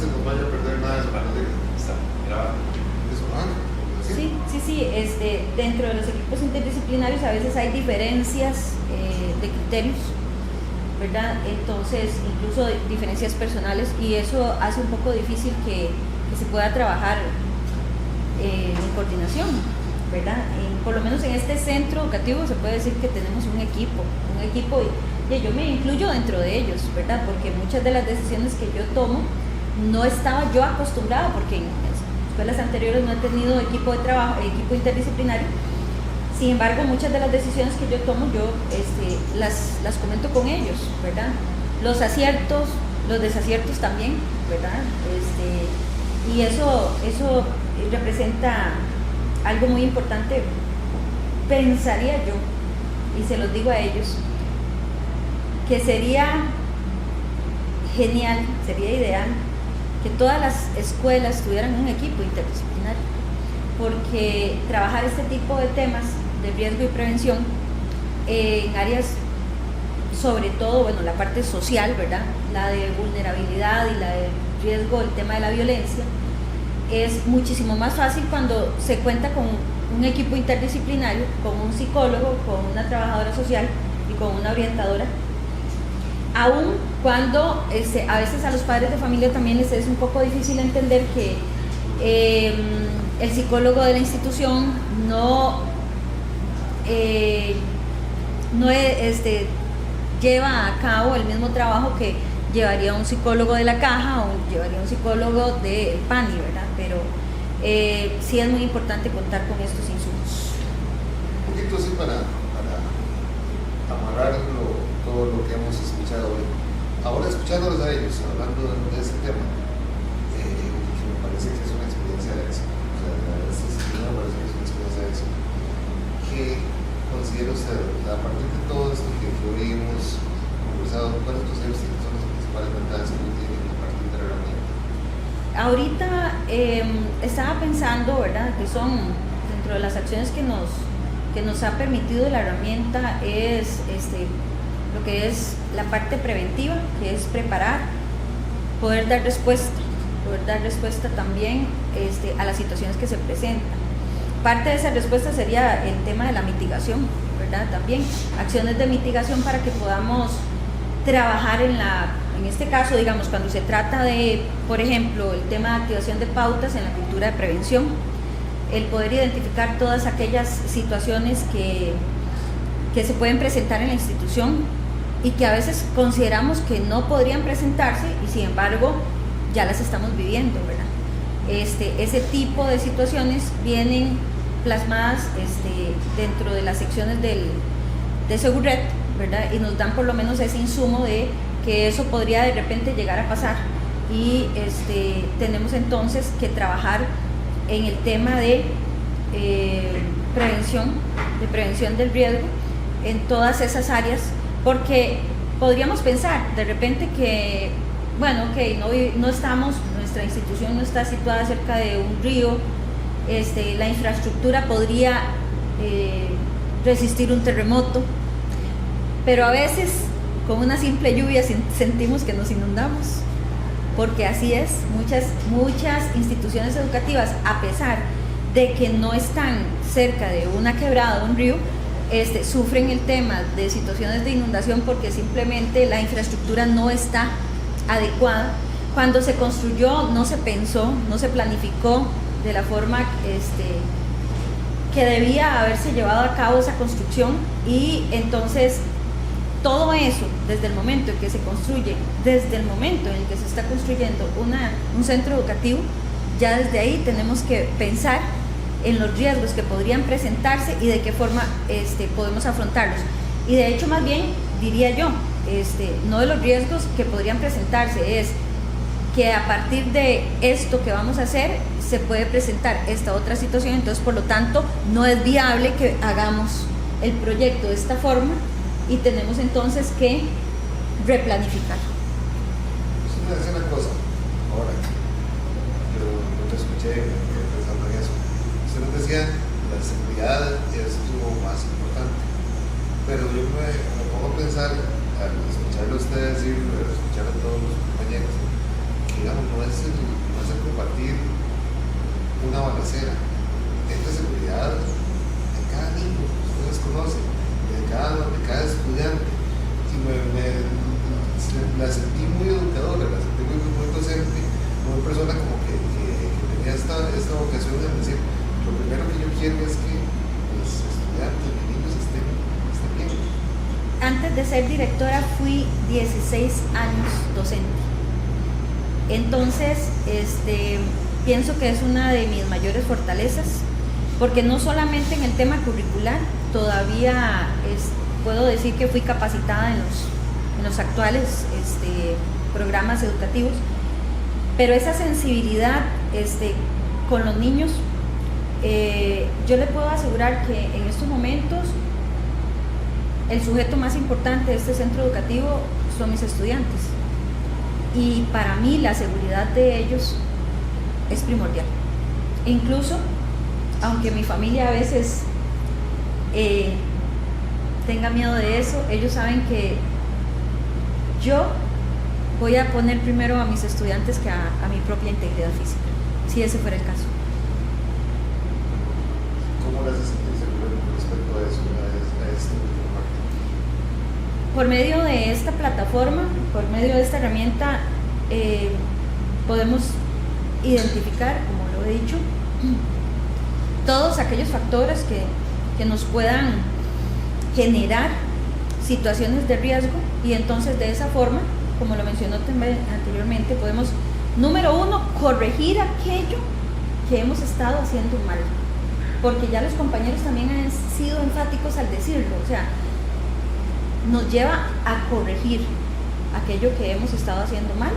se nos vaya a perder nada de eso. Está grabando. Eso, Sí, dentro de los equipos interdisciplinarios a veces hay diferencias de criterios, ¿verdad? Entonces, incluso diferencias personales, y eso hace un poco difícil que se pueda trabajar en coordinación, ¿verdad? Por lo menos en este centro educativo se puede decir que tenemos un equipo y yo me incluyo dentro de ellos, ¿verdad? Porque muchas de las decisiones que yo tomo no estaba yo acostumbrada, porque en escuelas anteriores no he tenido equipo de trabajo, equipo interdisciplinario. Sin embargo, muchas de las decisiones que yo tomo, yo las comento con ellos, ¿verdad? Los aciertos, los desaciertos también, ¿verdad? Y eso representa algo muy importante, pensaría yo, y se los digo a ellos, que sería genial, sería ideal que todas las escuelas tuvieran un equipo interdisciplinario, porque trabajar este tipo de temas de riesgo y prevención en áreas, sobre todo, bueno, la parte social, ¿verdad? La de vulnerabilidad y la de riesgo, el tema de la violencia, es muchísimo más fácil cuando se cuenta con un equipo interdisciplinario, con un psicólogo, con una trabajadora social y con una orientadora. Aún cuando a veces a los padres de familia también les es un poco difícil entender que el psicólogo de la institución no lleva a cabo el mismo trabajo que llevaría un psicólogo de la caja o llevaría un psicólogo del PANI, ¿verdad? Pero sí es muy importante contar con estos insumos. un poquito así para amarrar todo lo que hemos escuchado hoy. Ahora escuchándolos a ellos, hablando de ese tema, que me parece que es una experiencia de éxito. O sea, la verdad es que me parece que es una experiencia de éxito. ¿Qué considera usted, a partir de todo esto que hoy hemos conversado, cuáles considera usted que son las principales ventajas que tienen a partir de la herramienta? Ahorita estaba pensando, ¿verdad?, que son dentro de las acciones que nos ha permitido la herramienta es lo que es la parte preventiva, que es preparar, poder dar respuesta también a las situaciones que se presentan. Parte de esa respuesta sería el tema de la mitigación, ¿verdad? También acciones de mitigación para que podamos trabajar en este caso, digamos, cuando se trata de, por ejemplo, el tema de activación de pautas en la cultura de prevención, el poder identificar todas aquellas situaciones que se pueden presentar en la institución y que a veces consideramos que no podrían presentarse y sin embargo ya las estamos viviendo, ¿verdad? Ese tipo de situaciones vienen plasmadas dentro de las secciones de Seguret, ¿verdad? Y nos dan por lo menos ese insumo de que eso podría de repente llegar a pasar y tenemos entonces que trabajar en el tema de prevención del riesgo en todas esas áreas, porque podríamos pensar de repente que, bueno, no estamos, nuestra institución no está situada cerca de un río, la infraestructura podría resistir un terremoto, pero a veces con una simple lluvia sentimos que nos inundamos, porque así es, muchas instituciones educativas, a pesar de que no están cerca de una quebrada o un río, sufren el tema de situaciones de inundación porque simplemente la infraestructura no está adecuada. Cuando se construyó no se pensó, no se planificó de la forma que debía haberse llevado a cabo esa construcción, y entonces todo eso, desde el momento en que se construye, desde el momento en el que se está construyendo un centro educativo, ya desde ahí tenemos que pensar en los riesgos que podrían presentarse y de qué forma podemos afrontarlos. Y de hecho, más bien, diría yo, no de los riesgos que podrían presentarse, es que a partir de esto que vamos a hacer se puede presentar esta otra situación, entonces por lo tanto no es viable que hagamos el proyecto de esta forma y tenemos entonces que replanificar. Usted me decía una cosa, ahora, yo lo escuché pensando en eso. Usted nos decía, la seguridad es lo más importante, pero yo me pongo a pensar, al escucharlo a usted decir, al escuchar a todos los compañeros, que digamos, no es el compartir una balacera, es la seguridad de cada niño que ustedes conocen, de cada estudiante. Y la sentí muy educadora, la sentí muy docente, muy persona como que tenía esta vocación de decir, lo primero que yo quiero es que los estudiantes, los niños estén bien. Antes de ser directora fui 16 años docente. Entonces, pienso que es una de mis mayores fortalezas, porque no solamente en el tema curricular, todavía puedo decir que fui capacitada en los actuales programas educativos, pero esa sensibilidad con los niños, yo le puedo asegurar que en estos momentos el sujeto más importante de este centro educativo son mis estudiantes, y para mí la seguridad de ellos es primordial. Incluso, aunque mi familia a veces tenga miedo de eso, ellos saben que yo voy a poner primero a mis estudiantes que a mi propia integridad física, si ese fuera el caso. ¿Cómo le haces sentir seguro con respecto a eso, a este último parte? Por medio de esta plataforma, por medio de esta herramienta, podemos identificar, como lo he dicho, todos aquellos factores que nos puedan generar situaciones de riesgo, y entonces de esa forma, como lo mencionó anteriormente, podemos, número uno, corregir aquello que hemos estado haciendo mal, porque ya los compañeros también han sido enfáticos al decirlo, o sea, nos lleva a corregir aquello que hemos estado haciendo mal,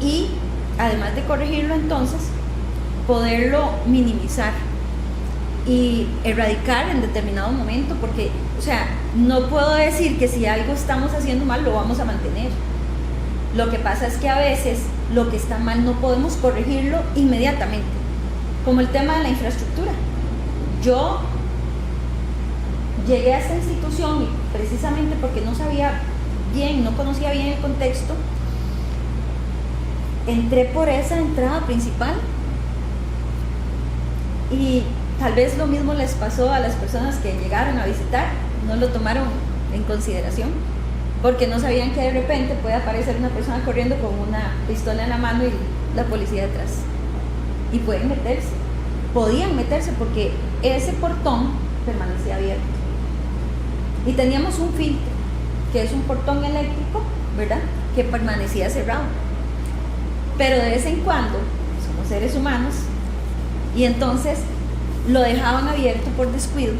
y además de corregirlo, entonces poderlo minimizar y erradicar en determinado momento, porque, o sea, no puedo decir que si algo estamos haciendo mal lo vamos a mantener. Lo que pasa es que a veces lo que está mal no podemos corregirlo inmediatamente, como el tema de la infraestructura. Yo llegué a esta institución y precisamente porque no sabía bien, no conocía bien el contexto, entré por esa entrada principal, y tal vez lo mismo les pasó a las personas que llegaron a visitar, no lo tomaron en consideración, porque no sabían que de repente puede aparecer una persona corriendo con una pistola en la mano y la policía detrás, y podían meterse porque ese portón permanecía abierto, y teníamos un filtro, que es un portón eléctrico, ¿verdad?, que permanecía cerrado, pero de vez en cuando somos seres humanos, y entonces lo dejaban abierto por descuido,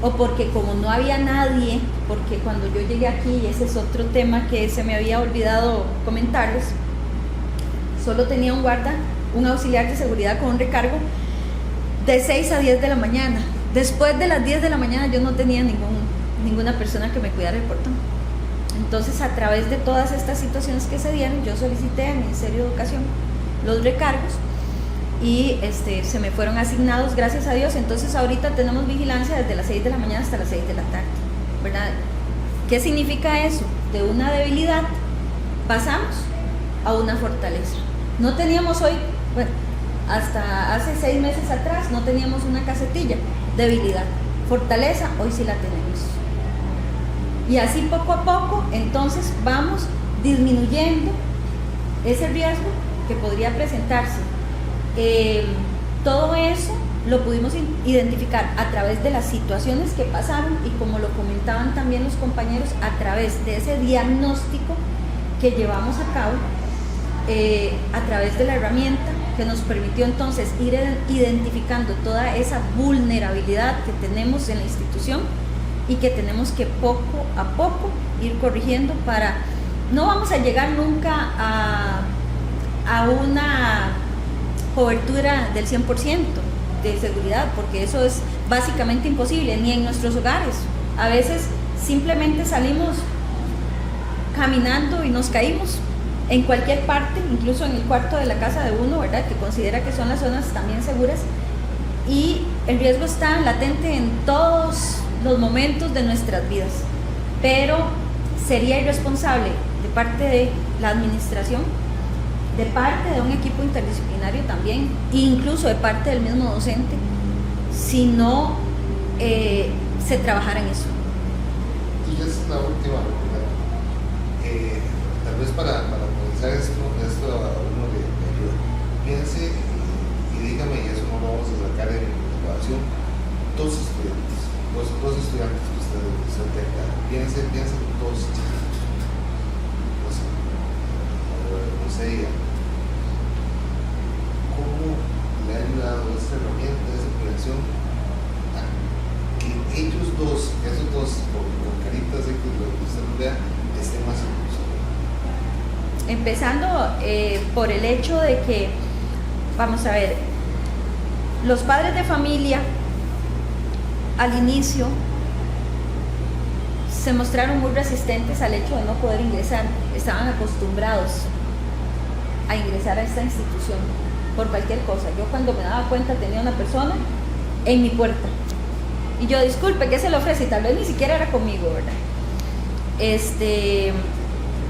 o porque como no había nadie, porque cuando yo llegué aquí, y ese es otro tema que se me había olvidado comentarles, solo tenía un guarda, un auxiliar de seguridad con un recargo de 6 a 10 de la mañana. Después de las 10 de la mañana yo no tenía ninguna persona que me cuidara el portón. Entonces, a través de todas estas situaciones que se dieron, yo solicité al Ministerio de Educación los recargos, y se me fueron asignados, gracias a Dios. Entonces ahorita tenemos vigilancia desde las 6 de la mañana hasta las 6 de la tarde, ¿verdad? ¿Qué significa eso? De una debilidad pasamos a una fortaleza. No teníamos hoy, bueno, hasta hace 6 meses atrás no teníamos una casetilla. Debilidad, fortaleza, hoy sí la tenemos. Y así poco a poco, entonces vamos disminuyendo ese riesgo que podría presentarse. Todo eso lo pudimos identificar a través de las situaciones que pasaron, y como lo comentaban también los compañeros, a través de ese diagnóstico que llevamos a cabo, a través de la herramienta que nos permitió entonces ir identificando toda esa vulnerabilidad que tenemos en la institución, y que tenemos que poco a poco ir corrigiendo para, no vamos a llegar nunca a una cobertura del 100% de seguridad, porque eso es básicamente imposible, ni en nuestros hogares. A veces simplemente salimos caminando y nos caímos en cualquier parte, incluso en el cuarto de la casa de uno, ¿verdad?, que considera que son las zonas también seguras, y el riesgo está latente en todos los momentos de nuestras vidas, pero sería irresponsable de parte de la administración, de parte de un equipo interdisciplinario también, incluso de parte del mismo docente, si no se trabajara en eso. Y esa es la última pregunta. Tal vez para comenzar esto a uno le ayuda. Piense y dígame, y eso no lo vamos a sacar en grabación, dos estudiantes que usted tenga. Piense dos chiquitos. No sé, ¿cómo le ha ayudado esta herramienta, esa prevención, a que ellos dos, esos dos, con caritas de que usted los vea, estén más inclusos? Empezando por el hecho de que, vamos a ver, los padres de familia al inicio se mostraron muy resistentes al hecho de no poder ingresar, estaban acostumbrados a ingresar a esta institución por cualquier cosa. Yo cuando me daba cuenta tenía una persona en mi puerta y yo, disculpe, ¿qué se le ofrece? Y tal vez ni siquiera era conmigo, ¿verdad?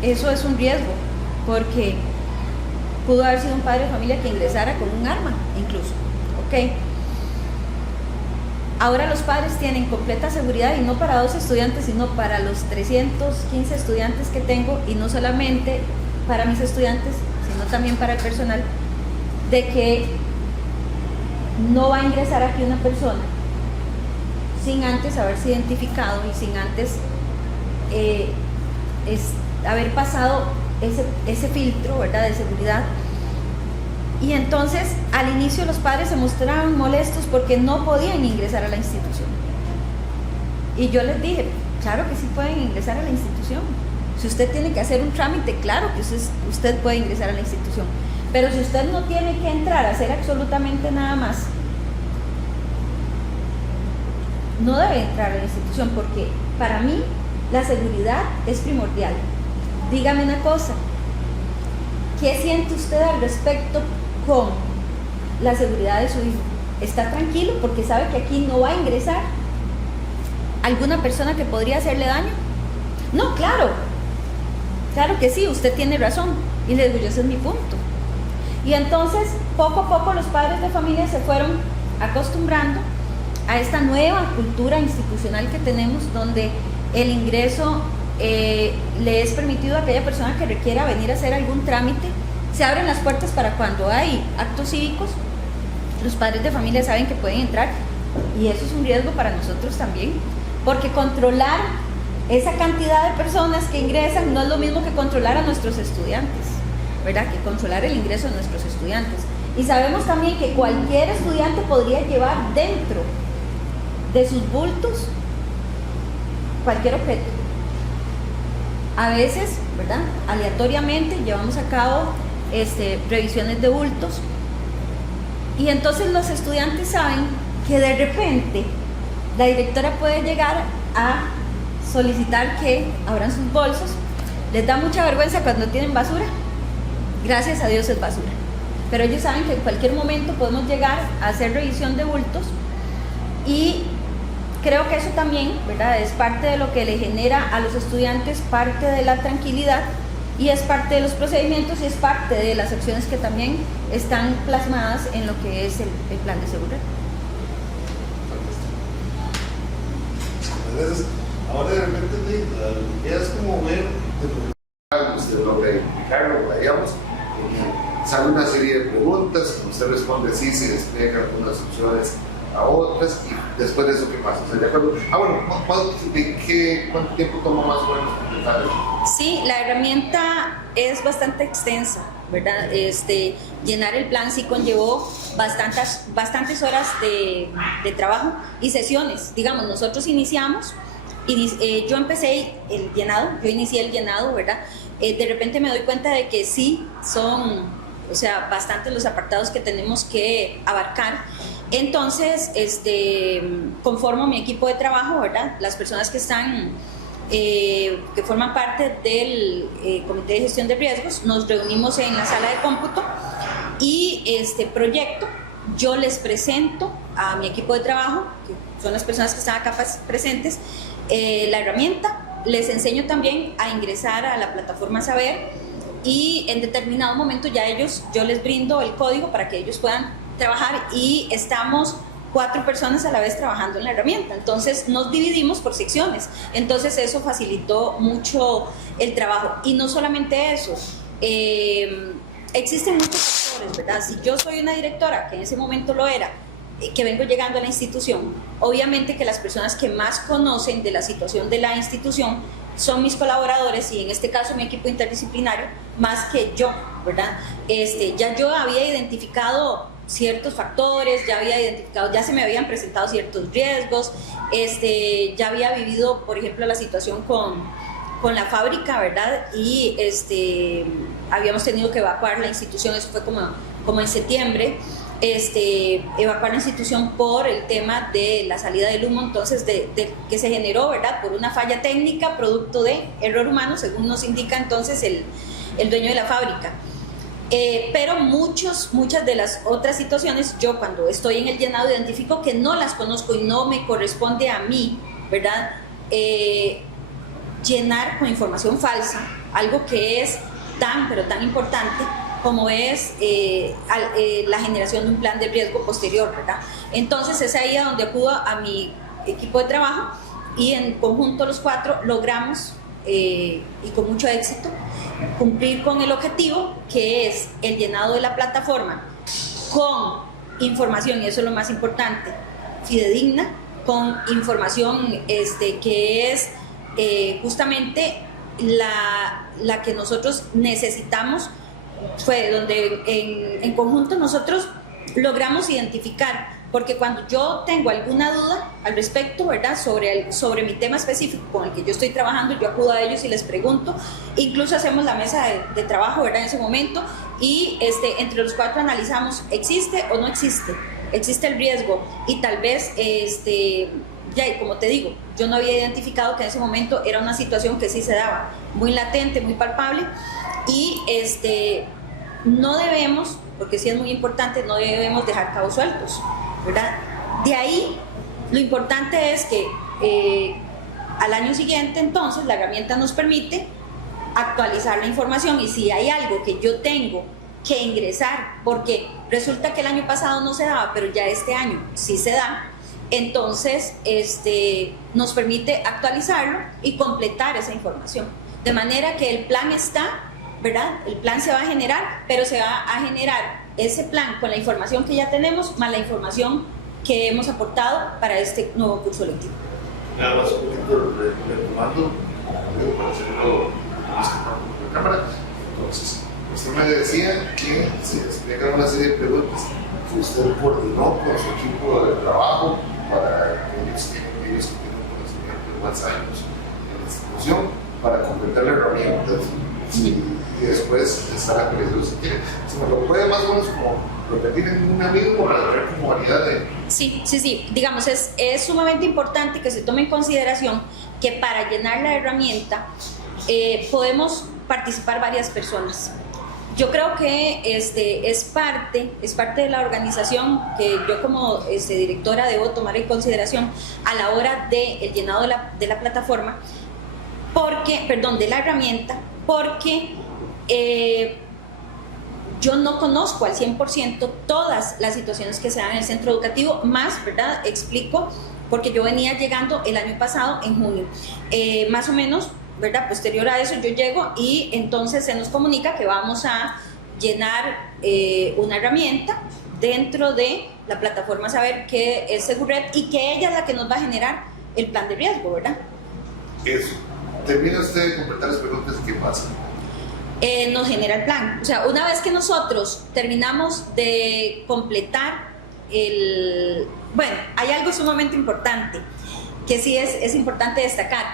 Eso es un riesgo, porque pudo haber sido un padre de familia que ingresara con un arma, incluso, ¿ok? Ahora los padres tienen completa seguridad, y no para 2 estudiantes, sino para los 315 estudiantes que tengo, y no solamente para mis estudiantes, sino también para el personal, de que no va a ingresar aquí una persona sin antes haberse identificado y sin antes haber pasado ese filtro, ¿verdad?, de seguridad. Y entonces al inicio los padres se mostraban molestos porque no podían ingresar a la institución, y yo les dije, claro que sí pueden ingresar a la institución. Si usted tiene que hacer un trámite, claro que usted puede ingresar a la institución, pero si usted no tiene que entrar a hacer absolutamente nada más, no debe entrar a la institución, porque para mí la seguridad es primordial. Dígame una cosa, ¿qué siente usted al respecto con la seguridad de su hijo? ¿Está tranquilo porque sabe que aquí no va a ingresar alguna persona que podría hacerle daño? No, claro que sí, usted tiene razón. Y le digo yo, ese es mi punto. Y entonces poco a poco los padres de familia se fueron acostumbrando a esta nueva cultura institucional que tenemos, donde el ingreso le es permitido a aquella persona que requiera venir a hacer algún trámite. Se abren las puertas para cuando hay actos cívicos, los padres de familia saben que pueden entrar, y eso es un riesgo para nosotros también, porque controlar esa cantidad de personas que ingresan no es lo mismo que controlar a nuestros estudiantes, ¿verdad?, que controlar el ingreso de nuestros estudiantes. Y sabemos también que cualquier estudiante podría llevar dentro de sus bultos cualquier objeto. A veces, ¿verdad?, aleatoriamente llevamos a cabo revisiones de bultos, y entonces los estudiantes saben que de repente la directora puede llegar a solicitar que abran sus bolsos. Les da mucha vergüenza cuando tienen basura, gracias a Dios es basura, pero ellos saben que en cualquier momento podemos llegar a hacer revisión de bultos, y creo que eso también, ¿verdad?, es parte de lo que le genera a los estudiantes parte de la tranquilidad, y es parte de los procedimientos, y es parte de las acciones que también están plasmadas en lo que es el plan de seguridad. Entonces, ahora de repente es como ver, usted logra explicarlo, digamos, sale una serie de preguntas, usted responde sí, se despliega algunas opciones a otras, y después de eso, ¿qué pasa? O sea, de acuerdo. ¿Cuánto tiempo toma más o menos completar eso? Sí, la herramienta es bastante extensa, ¿verdad? Llenar el plan sí conllevó bastantes horas de trabajo y sesiones. Digamos, nosotros iniciamos, yo empecé el llenado, yo inicié el llenado, ¿verdad? De repente me doy cuenta de que sí son, bastantes los apartados que tenemos que abarcar. Entonces, conformo mi equipo de trabajo, ¿verdad?, las personas que están, que forman parte del Comité de Gestión de Riesgos, nos reunimos en la sala de cómputo, y proyecto, yo les presento a mi equipo de trabajo, que son las personas que están acá presentes, la herramienta, les enseño también a ingresar a la plataforma Saber y en determinado momento ya yo les brindo el código para que ellos puedan trabajar y estamos 4 personas a la vez trabajando en la herramienta, entonces nos dividimos por secciones, entonces eso facilitó mucho el trabajo. Y no solamente eso, existen muchos factores, ¿verdad? Si yo soy una directora, que en ese momento lo era, que vengo llegando a la institución, obviamente que las personas que más conocen de la situación de la institución son mis colaboradores y en este caso mi equipo interdisciplinario, más que yo, ¿verdad? Ya yo había identificado ciertos factores, ya se me habían presentado ciertos riesgos, ya había vivido, por ejemplo, la situación con la fábrica, ¿verdad? Y habíamos tenido que evacuar la institución, eso fue como en septiembre, evacuar la institución por el tema de la salida del humo, entonces que se generó, ¿verdad? Por una falla técnica, producto de error humano, según nos indica entonces el dueño de la fábrica. Pero muchas de las otras situaciones, yo cuando estoy en el llenado identifico que no las conozco y no me corresponde a mí, ¿verdad? Llenar con información falsa, algo que es pero tan importante como es la generación de un plan de riesgo posterior, ¿verdad? Entonces es ahí a donde acudo a mi equipo de trabajo y en conjunto los 4 logramos y con mucho éxito cumplir con el objetivo, que es el llenado de la plataforma con información, y eso es lo más importante, fidedigna, con información que es justamente la que nosotros necesitamos. Fue donde en conjunto nosotros logramos identificar, porque cuando yo tengo alguna duda al respecto, ¿verdad? sobre mi tema específico con el que yo estoy trabajando, yo acudo a ellos y les pregunto, incluso hacemos la mesa de trabajo, ¿verdad? En ese momento, y entre los 4 analizamos, ¿existe o no existe? ¿Existe el riesgo? Y tal vez, ya, y como te digo, yo no había identificado que en ese momento era una situación que sí se daba, muy latente, muy palpable, y no debemos, porque sí es muy importante, no debemos dejar cabos sueltos, ¿verdad? De ahí, lo importante es que al año siguiente, entonces, la herramienta nos permite actualizar la información, y si hay algo que yo tengo que ingresar, porque resulta que el año pasado no se daba, pero ya este año sí se da, entonces nos permite actualizarlo y completar esa información, de manera que el plan está, ¿verdad? El plan se va a generar, pero se va a generar ese plan con la información que ya tenemos, más la información que hemos aportado para este nuevo curso lectivo. Nada más un poquito retomando, para hacerlo en la cámara. Entonces, usted me decía que se explicaron una serie de preguntas que usted coordinó con su equipo de trabajo para ellos que tienen conocimiento de más años en la institución para completar la herramienta. Sí. Y después está la curiosidad. Si me lo puede más o menos como repetir en un amigo para ver como variedad de... Sí. Digamos, es sumamente importante que se tome en consideración que para llenar la herramienta podemos participar varias personas. Yo creo que es parte de la organización que yo como directora debo tomar en consideración a la hora del llenado de la plataforma, de la herramienta, porque yo no conozco al 100% todas las situaciones que se dan en el centro educativo, más, ¿verdad? Explico, porque yo venía llegando el año pasado en junio, más o menos, ¿verdad? Posterior a eso yo llego y entonces se nos comunica que vamos a llenar una herramienta dentro de la plataforma Saber, que es Seguret, y que ella es la que nos va a generar el plan de riesgo, ¿verdad? Eso. Termina usted de completar las preguntas y ¿qué pasa? Nos genera el plan. O sea, una vez que nosotros terminamos de completar bueno, hay algo sumamente importante que sí es importante destacar.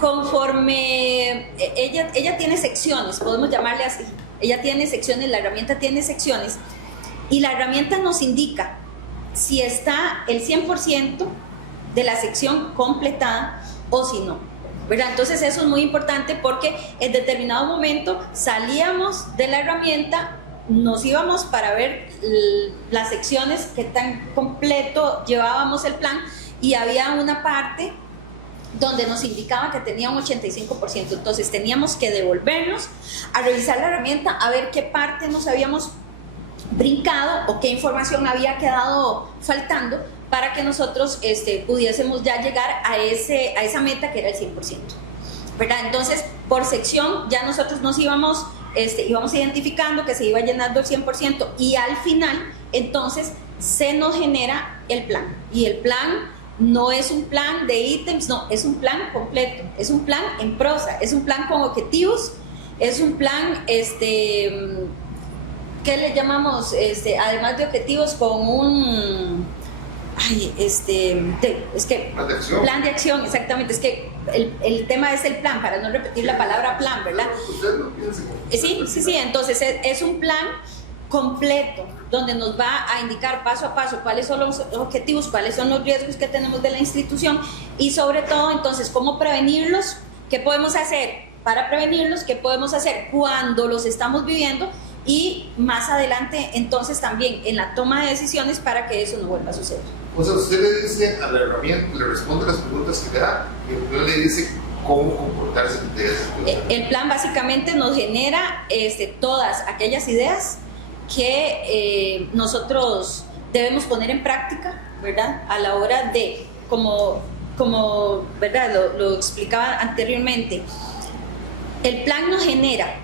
Conforme ella tiene secciones, podemos llamarle así, ella tiene secciones, la herramienta tiene secciones, y la herramienta nos indica si está el 100% de la sección completada o si no, ¿verdad? Entonces eso es muy importante, porque en determinado momento salíamos de la herramienta, nos íbamos para ver las secciones que tan completo llevábamos el plan, y había una parte donde nos indicaba que tenía un 85%. Entonces teníamos que devolvernos a revisar la herramienta, a ver qué parte nos habíamos brincado o qué información había quedado faltando para que nosotros pudiésemos ya llegar a esa meta que era el 100%, ¿verdad? Entonces, por sección ya nosotros nos íbamos identificando que se iba llenando el 100% y al final, entonces, se nos genera el plan. Y el plan no es un plan de ítems, no, es un plan completo, es un plan en prosa, es un plan con objetivos, es un plan, ¿qué le llamamos? Además de objetivos, con un... plan de acción, exactamente. Es que el tema es el plan, para no repetir la palabra plan, ¿verdad? Ustedes lo piensan. Sí, entonces es un plan completo, donde nos va a indicar paso a paso cuáles son los objetivos, cuáles son los riesgos que tenemos de la institución y sobre todo, entonces, cómo prevenirlos, qué podemos hacer para prevenirlos, qué podemos hacer cuando los estamos viviendo y más adelante, entonces, también en la toma de decisiones para que eso no vuelva a suceder. O sea, usted le dice a la herramienta, le responde las preguntas que le da y luego le dice cómo comportarse ante esas preguntas. El plan básicamente nos genera todas aquellas ideas que nosotros debemos poner en práctica, ¿verdad? A la hora de, como ¿verdad? Lo explicaba anteriormente, el plan nos genera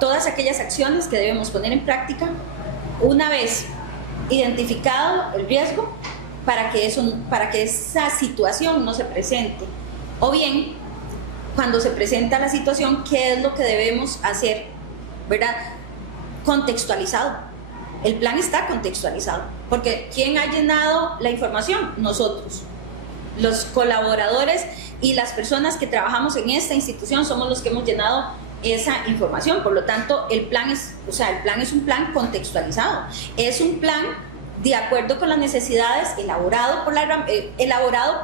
todas aquellas acciones que debemos poner en práctica una vez identificado el riesgo para que esa situación no se presente, o bien cuando se presenta la situación, qué es lo que debemos hacer, ¿verdad? Contextualizado. El plan está contextualizado, porque ¿quién ha llenado la información? Nosotros, los colaboradores y las personas que trabajamos en esta institución somos los que hemos llenado esa información. Por lo tanto, el plan es un plan contextualizado, es un plan de acuerdo con las necesidades, elaborado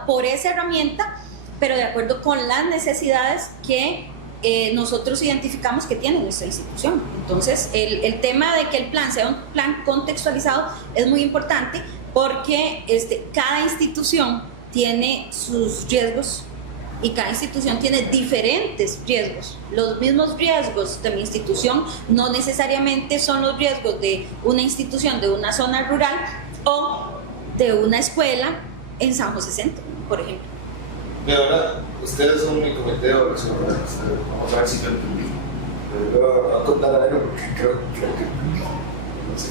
por esa herramienta, pero de acuerdo con las necesidades que nosotros identificamos que tiene nuestra institución. Entonces, el tema de que el plan sea un plan contextualizado es muy importante, porque cada institución tiene sus riesgos y cada institución tiene diferentes riesgos. Los mismos riesgos de mi institución no necesariamente son los riesgos de una institución de una zona rural o de una escuela en San José Centro, por ejemplo. De verdad, ustedes son mi comité de evaluación, ¿verdad? Vamos a ver si yo entendí. Pero voy a contar algo porque creo que no sé,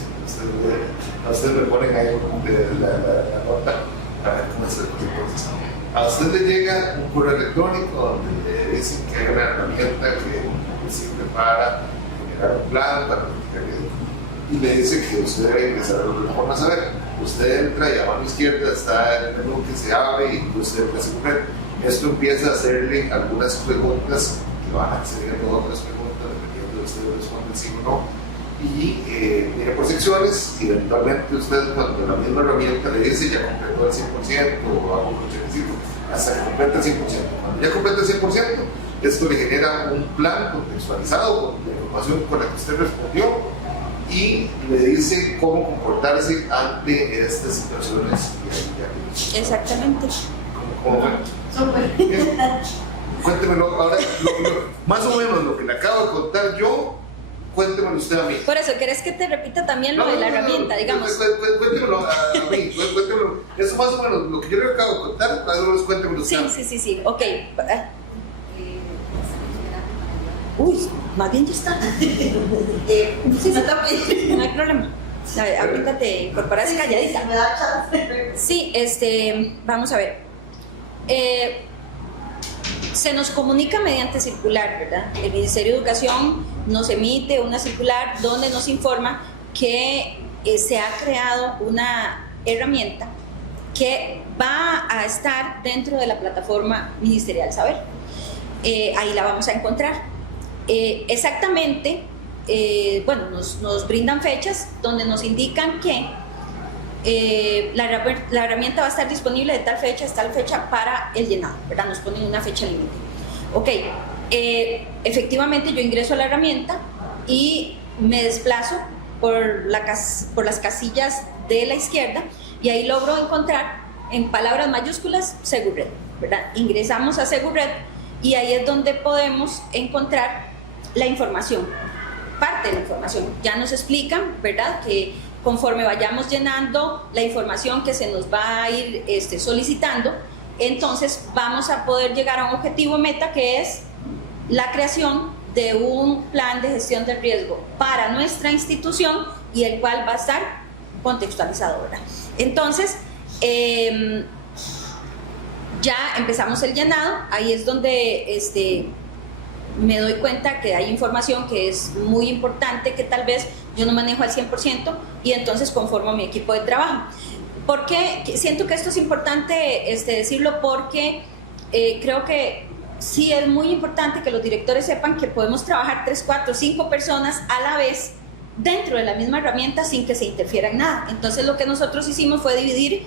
ustedes me ponen ahí la nota para ver cómo hacer las cosas. A usted le llega un correo electrónico donde le dicen que hay una herramienta que sirve para generar un plan, para planificar, y le dice que usted debe ingresar a la forma a saber. Usted entra y a mano izquierda está el menú que se abre y usted empieza a comprar. Esto empieza a hacerle algunas preguntas que van a ser otras preguntas dependiendo de usted responde sí o no. Y viene por secciones y eventualmente usted, cuando la misma herramienta le dice ya completó el 100% o hago un 85%, hasta que completa el 100%. Cuando ya completa el 100%, esto le genera un plan contextualizado con la información con la que usted respondió y le dice cómo comportarse ante estas situaciones. Exactamente. ¿Cómo fue? Cuéntemelo ahora, más o menos lo que le acabo de contar yo. Cuéntemelo usted a mí. Por eso, ¿querés que te repita también lo de la herramienta, digamos? Cuéntemelo a mí, cuéntemelo. Eso más o menos, lo que yo le acabo de contar, cuéntemelo usted a mí. Sí, ok. Uy, más bien ya está. No hay problema. Ahorita te incorporas calladita. Me da chance. Sí, vamos a ver. Se nos comunica mediante circular, ¿verdad? El Ministerio de Educación nos emite una circular donde nos informa que se ha creado una herramienta que va a estar dentro de la plataforma ministerial Saber. Ahí la vamos a encontrar. Exactamente, nos brindan fechas donde nos indican que la herramienta va a estar disponible de tal fecha hasta tal fecha para el llenado, ¿verdad? Nos ponen una fecha límite. Ok, efectivamente yo ingreso a la herramienta y me desplazo por las casillas de la izquierda y ahí logro encontrar en palabras mayúsculas, Segurred, ¿verdad? Ingresamos a Segurred y ahí es donde podemos encontrar la información, parte de la información. Ya nos explican, ¿verdad?, que conforme vayamos llenando la información que se nos va a ir solicitando, entonces vamos a poder llegar a un objetivo meta, que es la creación de un plan de gestión del riesgo para nuestra institución y el cual va a estar contextualizado, ¿verdad? Entonces, ya empezamos el llenado. Ahí es donde me doy cuenta que hay información que es muy importante, que tal vez yo no manejo al 100%, y entonces conformo mi equipo de trabajo. ¿Por qué? Siento que esto es importante decirlo, porque creo que sí es muy importante que los directores sepan que podemos trabajar 3, 4, 5 personas a la vez dentro de la misma herramienta sin que se interfiera en nada. Entonces lo que nosotros hicimos fue dividir,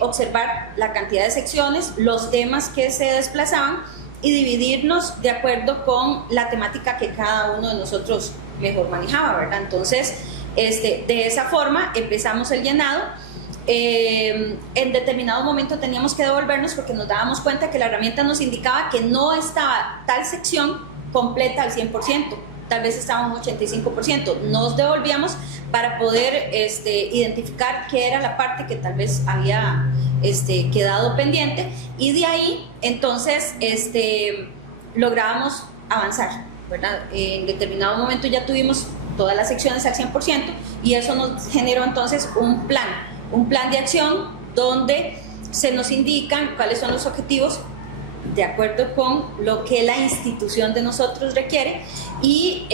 observar la cantidad de secciones, los temas que se desplazaban y dividirnos de acuerdo con la temática que cada uno de nosotros mejor manejaba, ¿verdad? Entonces, de esa forma empezamos el llenado. En determinado momento teníamos que devolvernos porque nos dábamos cuenta que la herramienta nos indicaba que no estaba tal sección completa al 100%, tal vez estaba un 85%. Nos devolvíamos para poder identificar qué era la parte que tal vez había quedado pendiente, y de ahí entonces lográbamos avanzar, ¿verdad? En determinado momento ya tuvimos todas las secciones al 100% y eso nos generó entonces un plan de acción donde se nos indican cuáles son los objetivos de acuerdo con lo que la institución de nosotros requiere, y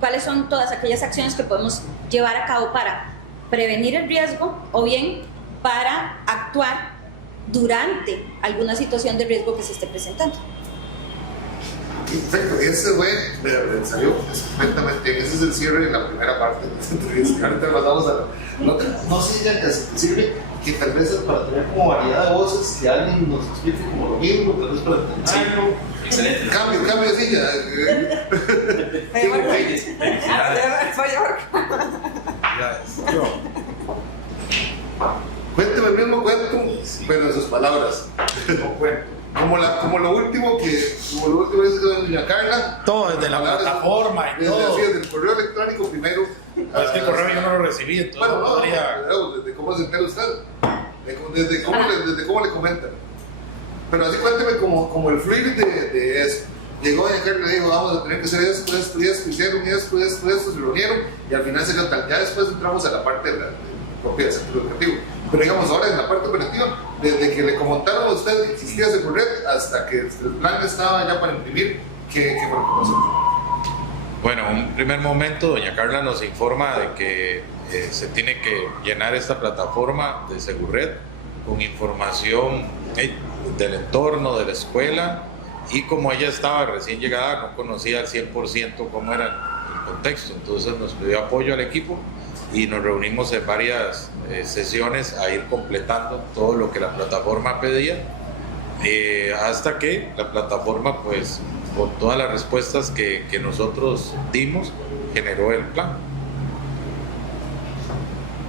cuáles son todas aquellas acciones que podemos llevar a cabo para prevenir el riesgo o bien para actuar durante alguna situación de riesgo que se esté presentando. Perfecto, ese me salió perfectamente bien. Ese es el cierre de la primera parte de esta entrevista. Ahorita nos vamos a no sé ya que sirve que tal vez es para tener como variedad de voces, que alguien nos explique como lo mismo, tal vez para entenderlo. Excelente. Cambio de silla. Cuénteme el mismo cuento, pero en sus palabras. Como lo último que dice doña Carla. Todo desde la plataforma y todo. Desde el correo electrónico primero. Es que el correo yo no lo recibí, entonces bueno, no, podría... desde cómo se entera usted, desde cómo le comentan. Pero así cuénteme como el fluir de eso. Llegó doña Carla y le dijo, vamos a tener que hacer esto, hicieron esto, se reunieron, y al final se dio tal. Ya después entramos a la parte de la propia del sector educativo. Pero digamos, ahora en la parte operativa, desde que le comentaron a usted que existía Segurred hasta que el plan estaba ya para imprimir, ¿qué fue lo que pasó? Bueno, en un primer momento doña Carla nos informa de que se tiene que llenar esta plataforma de Segurred con información del entorno, de la escuela, y como ella estaba recién llegada, no conocía al 100% cómo era el contexto, entonces nos pidió apoyo al equipo y nos reunimos en varias sesiones a ir completando todo lo que la plataforma pedía, hasta que la plataforma, pues con todas las respuestas que nosotros dimos, generó el plan.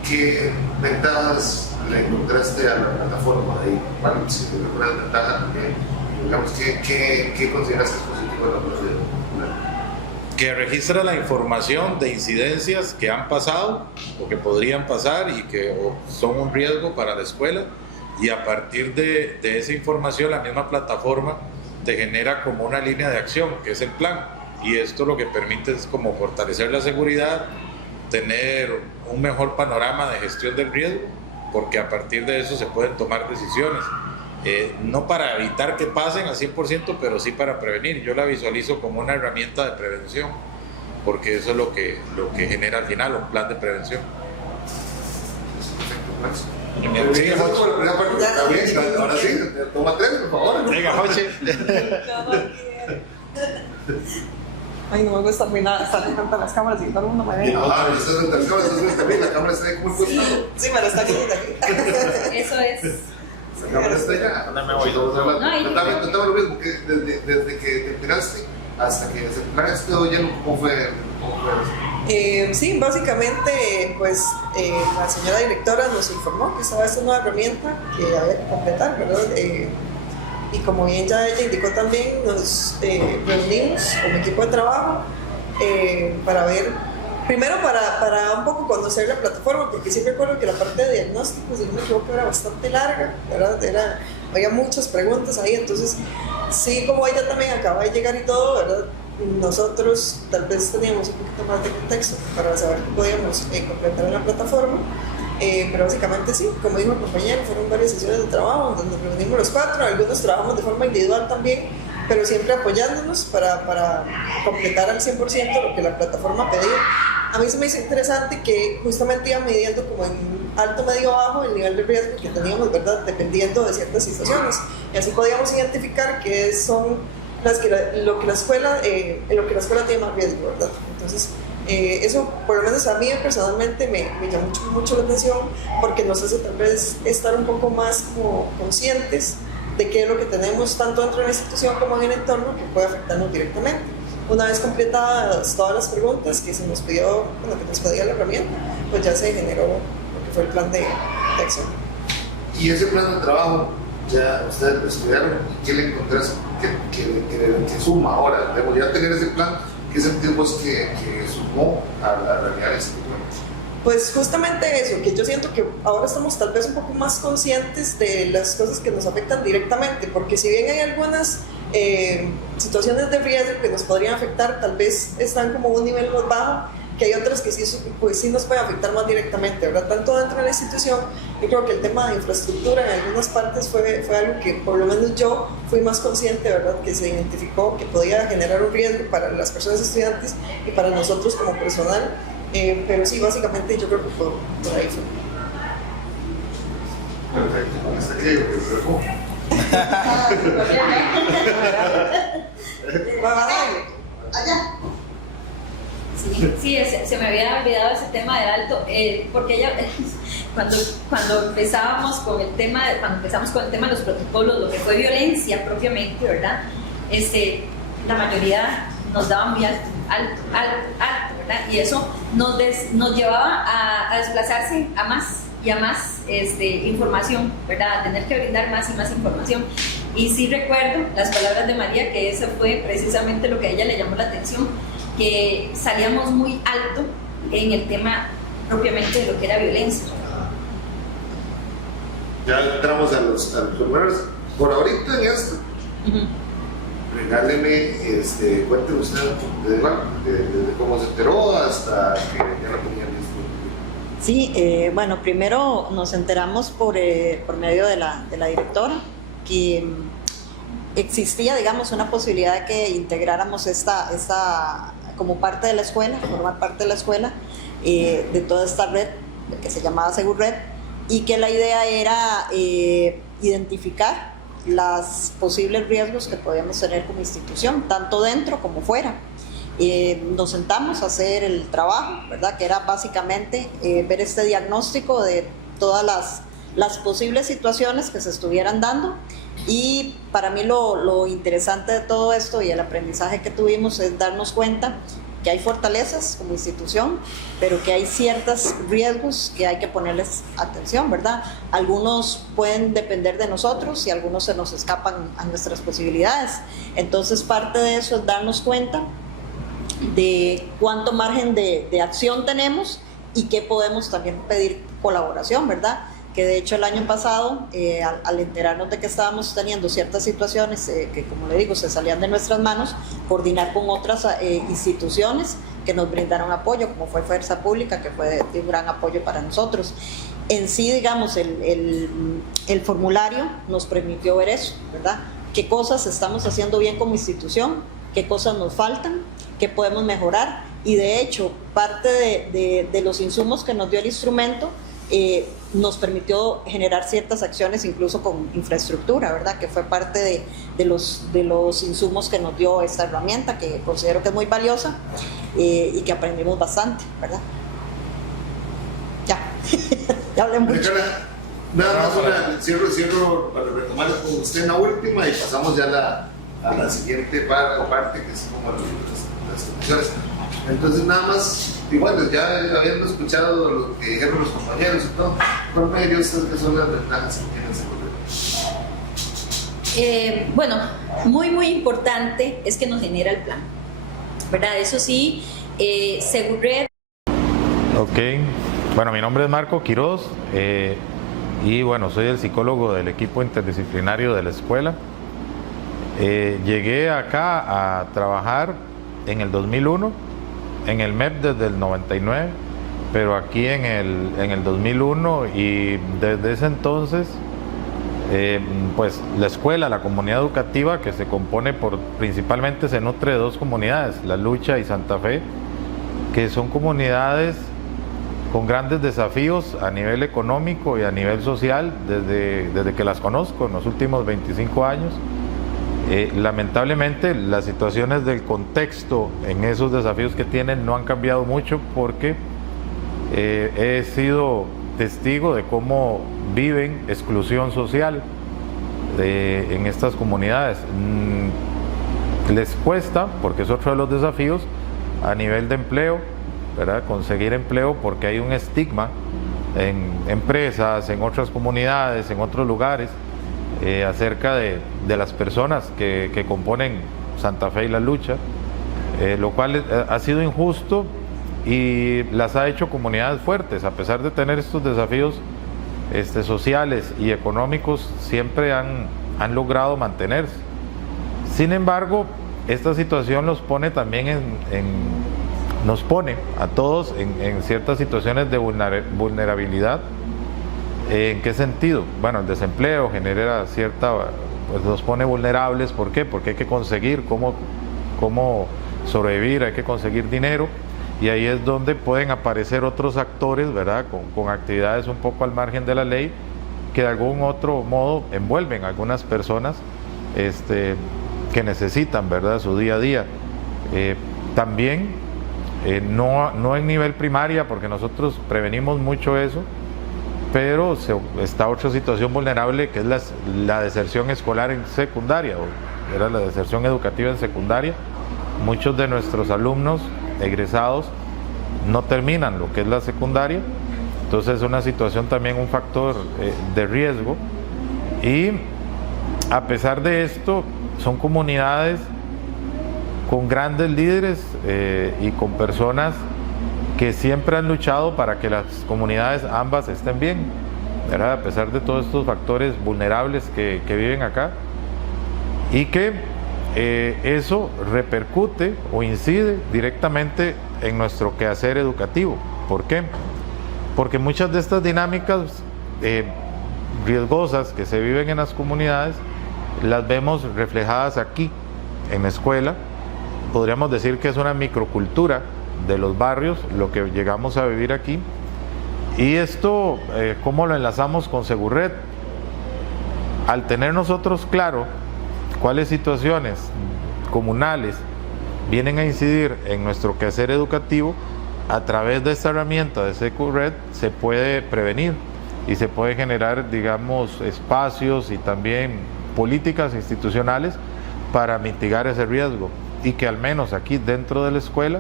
¿Qué ventajas le encontraste a la plataforma ahí? Bueno, si te recuerdas ventajas, digamos, ¿qué consideras que es positivo de la plataforma? Que registra la información de incidencias que han pasado o que podrían pasar y que son un riesgo para la escuela, y a partir de esa información la misma plataforma te genera como una línea de acción, que es el plan, y esto lo que permite es como fortalecer la seguridad, tener un mejor panorama de gestión del riesgo, porque a partir de eso se pueden tomar decisiones. No para evitar que pasen al 100%, pero sí para prevenir. Yo la visualizo como una herramienta de prevención, porque eso es lo que genera al final un plan de prevención. Ahora sí, toma 3, por favor. Venga, Joche. Ay, no me gusta estar frente a las cámaras y todo el mundo me ve. Ah, estás frente a las cámaras, la cámara está ahí como el puesto. Sí, pero está aquí. Eso es. La cámara está allá. ¿Dónde me voy? Contame lo mismo, que desde que te enteraste hasta que el plan quedó lleno, ¿cómo fue eso? Sí, básicamente, pues la señora directora nos informó que estaba esta nueva herramienta que había que completar, ¿verdad? Y como bien ya ella indicó también, nos reunimos como equipo de trabajo para ver, primero para un poco conocer la plataforma, porque sí recuerdo que la parte de diagnósticos, si no me equivoco, era bastante larga, ¿verdad? Había muchas preguntas ahí, entonces sí, como ella también acaba de llegar y todo, ¿verdad? Nosotros tal vez teníamos un poquito más de contexto para saber que podíamos completar en la plataforma, pero básicamente sí, como dijo el compañero, fueron varias sesiones de trabajo donde nos reunimos los cuatro, algunos trabajamos de forma individual también, pero siempre apoyándonos para completar al 100% lo que la plataforma pedía. A mí se me hizo interesante que justamente iba midiendo como en alto, medio, bajo el nivel de riesgo que teníamos, ¿verdad? Dependiendo de ciertas situaciones, y así podíamos identificar qué son en lo que la escuela tiene más riesgo, ¿verdad? Entonces, eso por lo menos a mí personalmente me llamó mucho la atención, porque nos hace tal vez estar un poco más como conscientes de qué es lo que tenemos tanto dentro de la institución como en el entorno que puede afectarnos directamente. Una vez completadas todas las preguntas que se nos pidió, que nos pedía la herramienta, pues ya se generó lo que fue el plan de acción. Y ese plan de trabajo, ya ustedes lo estudiaron, ¿qué le encontraste que suma ahora? Debo ya tener ese plan, ¿qué sentimos que sumó a la realidad de este plan? Pues justamente eso, que yo siento que ahora estamos tal vez un poco más conscientes de las cosas que nos afectan directamente, porque si bien hay algunas situaciones de riesgo que nos podrían afectar, tal vez están como a un nivel más bajo, que hay otras que sí, pues sí nos pueden afectar más directamente, ¿verdad? Tanto dentro de la institución, yo creo que el tema de infraestructura en algunas partes fue algo que por lo menos yo fui más consciente, ¿verdad? Que se identificó que podía generar un riesgo para las personas estudiantes y para nosotros como personal, pero sí, básicamente yo creo que por ahí fue. Perfecto, hasta aquí Allá. Sí, se me había olvidado ese tema del alto, porque ella, cuando empezamos con el tema de los protocolos, lo que fue violencia propiamente, ¿verdad? La mayoría nos daban muy alto, ¿verdad? Y eso nos llevaba a desplazarse a más y a más información, ¿verdad? A tener que brindar más y más información. Y sí recuerdo las palabras de María, que eso fue precisamente lo que a ella le llamó la atención, que salíamos muy alto en el tema propiamente de lo que era violencia. Ya entramos a los primeros. Por ahorita en esto, regáleme, cuénteme usted desde cómo se enteró hasta que ya lo tenía listo. Sí, bueno, primero nos enteramos por medio de la directora que existía, digamos, una posibilidad de que integráramos esta como parte de la escuela, formar parte de la escuela, de toda esta red que se llamaba SegurRed, y que la idea era identificar los posibles riesgos que podíamos tener como institución, tanto dentro como fuera. Nos sentamos a hacer el trabajo, ¿verdad? Que era básicamente ver este diagnóstico de todas las posibles situaciones que se estuvieran dando. Y para mí lo interesante de todo esto y el aprendizaje que tuvimos es darnos cuenta que hay fortalezas como institución, pero que hay ciertos riesgos que hay que ponerles atención, ¿verdad? Algunos pueden depender de nosotros y algunos se nos escapan a nuestras posibilidades. Entonces parte de eso es darnos cuenta de cuánto margen de acción tenemos y qué podemos también pedir colaboración, ¿verdad? Que de hecho el año pasado, al enterarnos de que estábamos teniendo ciertas situaciones que, como le digo, se salían de nuestras manos, coordinar con otras instituciones que nos brindaron apoyo, como fue Fuerza Pública, que fue de un gran apoyo para nosotros. En sí, digamos, el formulario nos permitió ver eso, ¿verdad? Qué cosas estamos haciendo bien como institución, qué cosas nos faltan, qué podemos mejorar, y de hecho, parte de los insumos que nos dio el instrumento, nos permitió generar ciertas acciones incluso con infraestructura, ¿verdad? Que fue parte de los insumos que nos dio esta herramienta, que considero que es muy valiosa y que aprendimos bastante, ¿verdad? Ya, ya hablé mucho. Nada más cierro para retomar con usted en la última y pasamos ya a la siguiente parte que es como las conclusiones. Entonces nada más Y bueno, ya habiendo escuchado lo que dijeron los compañeros y todo, ¿cuál me diría usted que son las ventajas que tiene el Segurred? Bueno, muy importante es que nos genera el plan, ¿verdad? Eso sí, Segurred. Ok, bueno, mi nombre es Marco Quiroz y bueno, soy el psicólogo del equipo interdisciplinario de la escuela. Llegué acá a trabajar en el 2001, en el MEP desde el 99, pero aquí en el 2001, y desde ese entonces pues la escuela, la comunidad educativa, que se compone principalmente se nutre de dos comunidades, La Lucha y Santa Fe, que son comunidades con grandes desafíos a nivel económico y a nivel social desde que las conozco en los últimos 25 años. Lamentablemente las situaciones del contexto en esos desafíos que tienen no han cambiado mucho, porque he sido testigo de cómo viven exclusión social en estas comunidades. Les cuesta, porque es otro de los desafíos, a nivel de empleo, ¿verdad? Conseguir empleo, porque hay un estigma en empresas, en otras comunidades, en otros lugares, acerca de las personas que componen Santa Fe y La Lucha, lo cual ha sido injusto y las ha hecho comunidades fuertes. A pesar de tener estos desafíos sociales y económicos, siempre han logrado mantenerse. Sin embargo, esta situación los pone también nos pone a todos en ciertas situaciones de vulnerabilidad. ¿En qué sentido? Bueno, el desempleo genera pues nos pone vulnerables. ¿Por qué? Porque hay que conseguir cómo sobrevivir, hay que conseguir dinero, y ahí es donde pueden aparecer otros actores, ¿verdad? Con actividades un poco al margen de la ley, que de algún otro modo envuelven a algunas personas que necesitan, ¿verdad?, su día a día. También, no en nivel primaria, porque nosotros prevenimos mucho eso, pero está otra situación vulnerable, que es la deserción escolar en secundaria, era la deserción educativa en secundaria. Muchos de nuestros alumnos egresados no terminan lo que es la secundaria, entonces es una situación también, un factor de riesgo. Y a pesar de esto, son comunidades con grandes líderes y con personas que siempre han luchado para que las comunidades ambas estén bien, ¿verdad? A pesar de todos estos factores vulnerables que viven acá, y que eso repercute o incide directamente en nuestro quehacer educativo. ¿Por qué? Porque muchas de estas dinámicas riesgosas que se viven en las comunidades las vemos reflejadas aquí en la escuela. Podríamos decir que es una microcultura de los barrios lo que llegamos a vivir aquí. Y esto, ¿cómo lo enlazamos con Segurred? Al tener nosotros claro cuáles situaciones comunales vienen a incidir en nuestro quehacer educativo, a través de esta herramienta de Segurred se puede prevenir y se puede generar, digamos, espacios y también políticas institucionales para mitigar ese riesgo, y que al menos aquí dentro de la escuela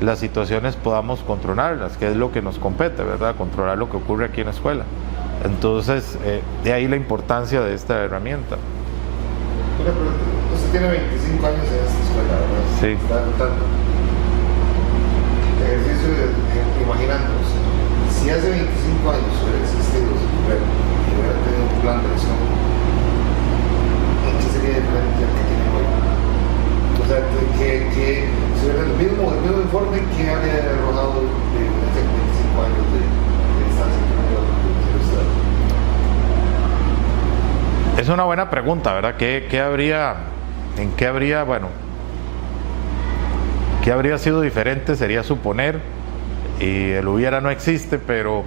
las situaciones podamos controlarlas, que es lo que nos compete, ¿verdad? Controlar lo que ocurre aquí en la escuela. Entonces, de ahí la importancia de esta herramienta. Usted tiene 25 años en esta escuela, ¿verdad? Sí. Está contando. Ejercicio imaginándonos, si hace 25 años hubiera existido Segurred y hubiera tenido un plan de acción, ¿en qué sería diferente al que tiene hoy? O sea, que si hubiera el mismo informe, ¿qué habría arrojado de hace 25 años de distancia que no tiene usted? Es una buena pregunta, ¿verdad? Bueno, ¿qué habría sido diferente? Sería suponer, y el hubiera no existe, pero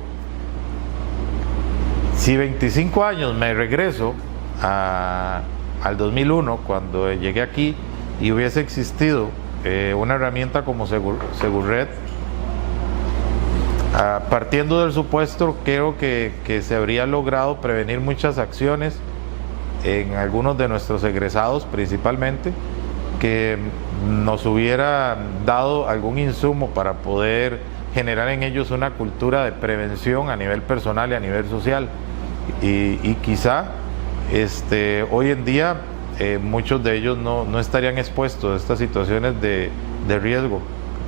si 25 años me regreso al 2001, cuando llegué aquí, y hubiese existido una herramienta como Segurred, partiendo del supuesto, creo que se habría logrado prevenir muchas acciones en algunos de nuestros egresados, principalmente, que nos hubiera dado algún insumo para poder generar en ellos una cultura de prevención a nivel personal y a nivel social. Y quizá hoy en día muchos de ellos no estarían expuestos a estas situaciones de riesgo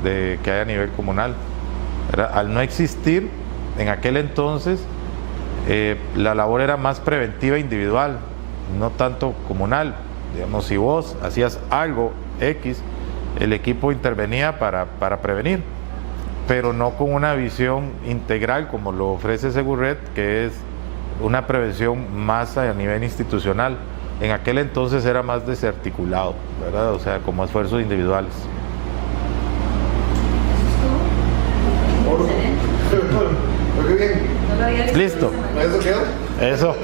que hay a nivel comunal, ¿verdad? Al no existir en aquel entonces, la labor era más preventiva individual, no tanto comunal. Digamos, si vos hacías algo X, el equipo intervenía para prevenir, pero no con una visión integral como lo ofrece Seguret, que es una prevención más a nivel institucional. En aquel entonces era más desarticulado, ¿verdad? O sea, como esfuerzos individuales. Muy bien. No lo había visto Listo. de esa manera. ¿Eso quedó? Eso.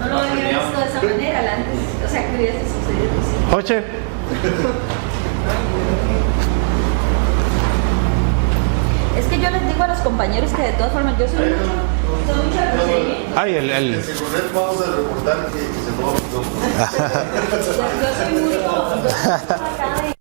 No lo había visto de esa manera antes. O sea, que hubiese sucedido así. Joche. Es que yo les digo a los compañeros que de todas formas yo soy mucho de procedimiento. Ay, En Seguret vamos a reportar que se roban los Yo soy muy acá de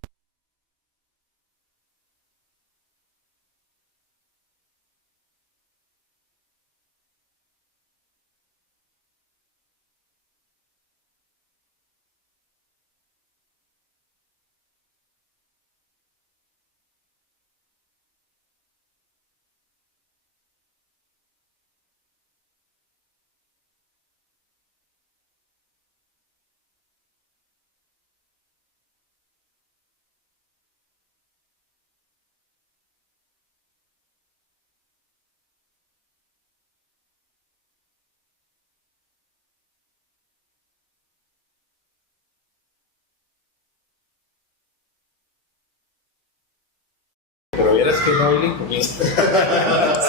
Pero vieras que no hay comienza.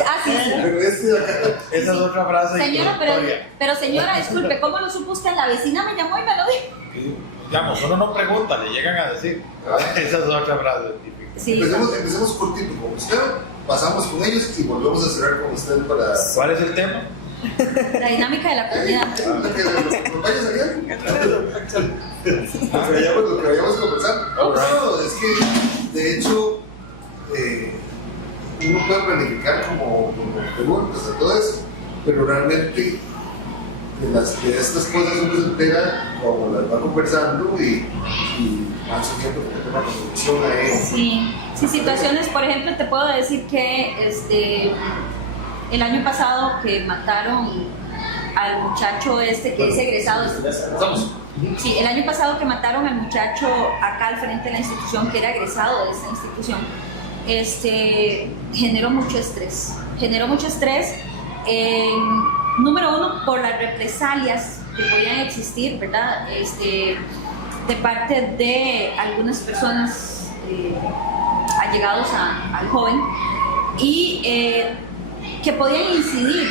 Ah, sí, sí. Pero Esa es otra frase. Señora, pero señora, disculpe, ¿cómo lo supo usted? La vecina me llamó y me lo dijo. Digamos, uno no pregunta, le llegan a decir. Esa es otra frase típica. Sí. empecemos cortito con usted, pasamos con ellos y volvemos a cerrar con usted para... ¿Cuál es el tema? La dinámica de la comunidad. ¿Que los acompañes allá? Lo que vayamos conversando. No, es que de hecho uno puede planificar como preguntas a todo eso, pero realmente de estas cosas uno se entera como las va conversando y va surgiendo como una construcción ahí. Sí, sí, situaciones, por ejemplo, te puedo decir que el año pasado que mataron al muchacho que es egresado. Sí, el año pasado que mataron al muchacho acá al frente de la institución, que era egresado de esta institución, generó mucho estrés. Número uno, por las represalias que podían existir, ¿verdad? De parte de algunas personas allegados al joven y que podían incidir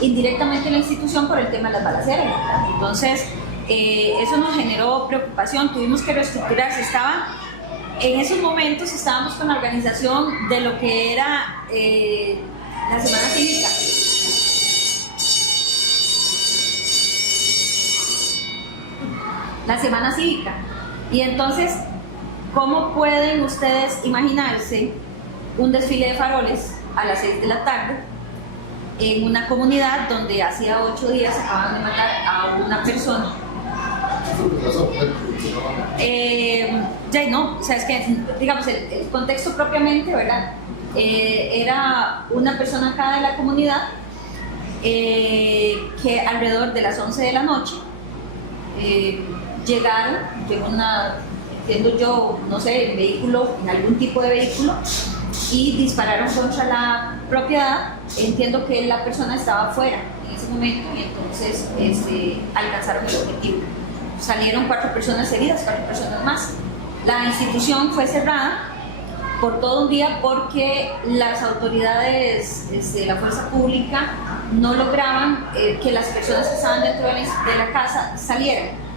indirectamente en la institución por el tema de las balaceras, ¿verdad? Entonces, eso nos generó preocupación, tuvimos que reestructurarse. En esos momentos estábamos con la organización de lo que era la Semana Cívica. La Semana Cívica. Y entonces, ¿cómo pueden ustedes imaginarse un desfile de faroles a las 6 de la tarde en una comunidad donde hacía 8 días acaban de matar a una persona? No, o sea, es que, digamos, el contexto propiamente, ¿verdad? Era una persona acá de la comunidad que alrededor de las 11 de la noche entiendo yo, no sé, en algún tipo de vehículo, y dispararon contra la propiedad. Entiendo que la persona estaba afuera en ese momento y entonces alcanzaron el objetivo. Salieron 4 personas heridas, 4 personas más. La institución fue cerrada por todo un día porque las autoridades de la fuerza pública no lograban que las personas que estaban dentro de la casa salieran.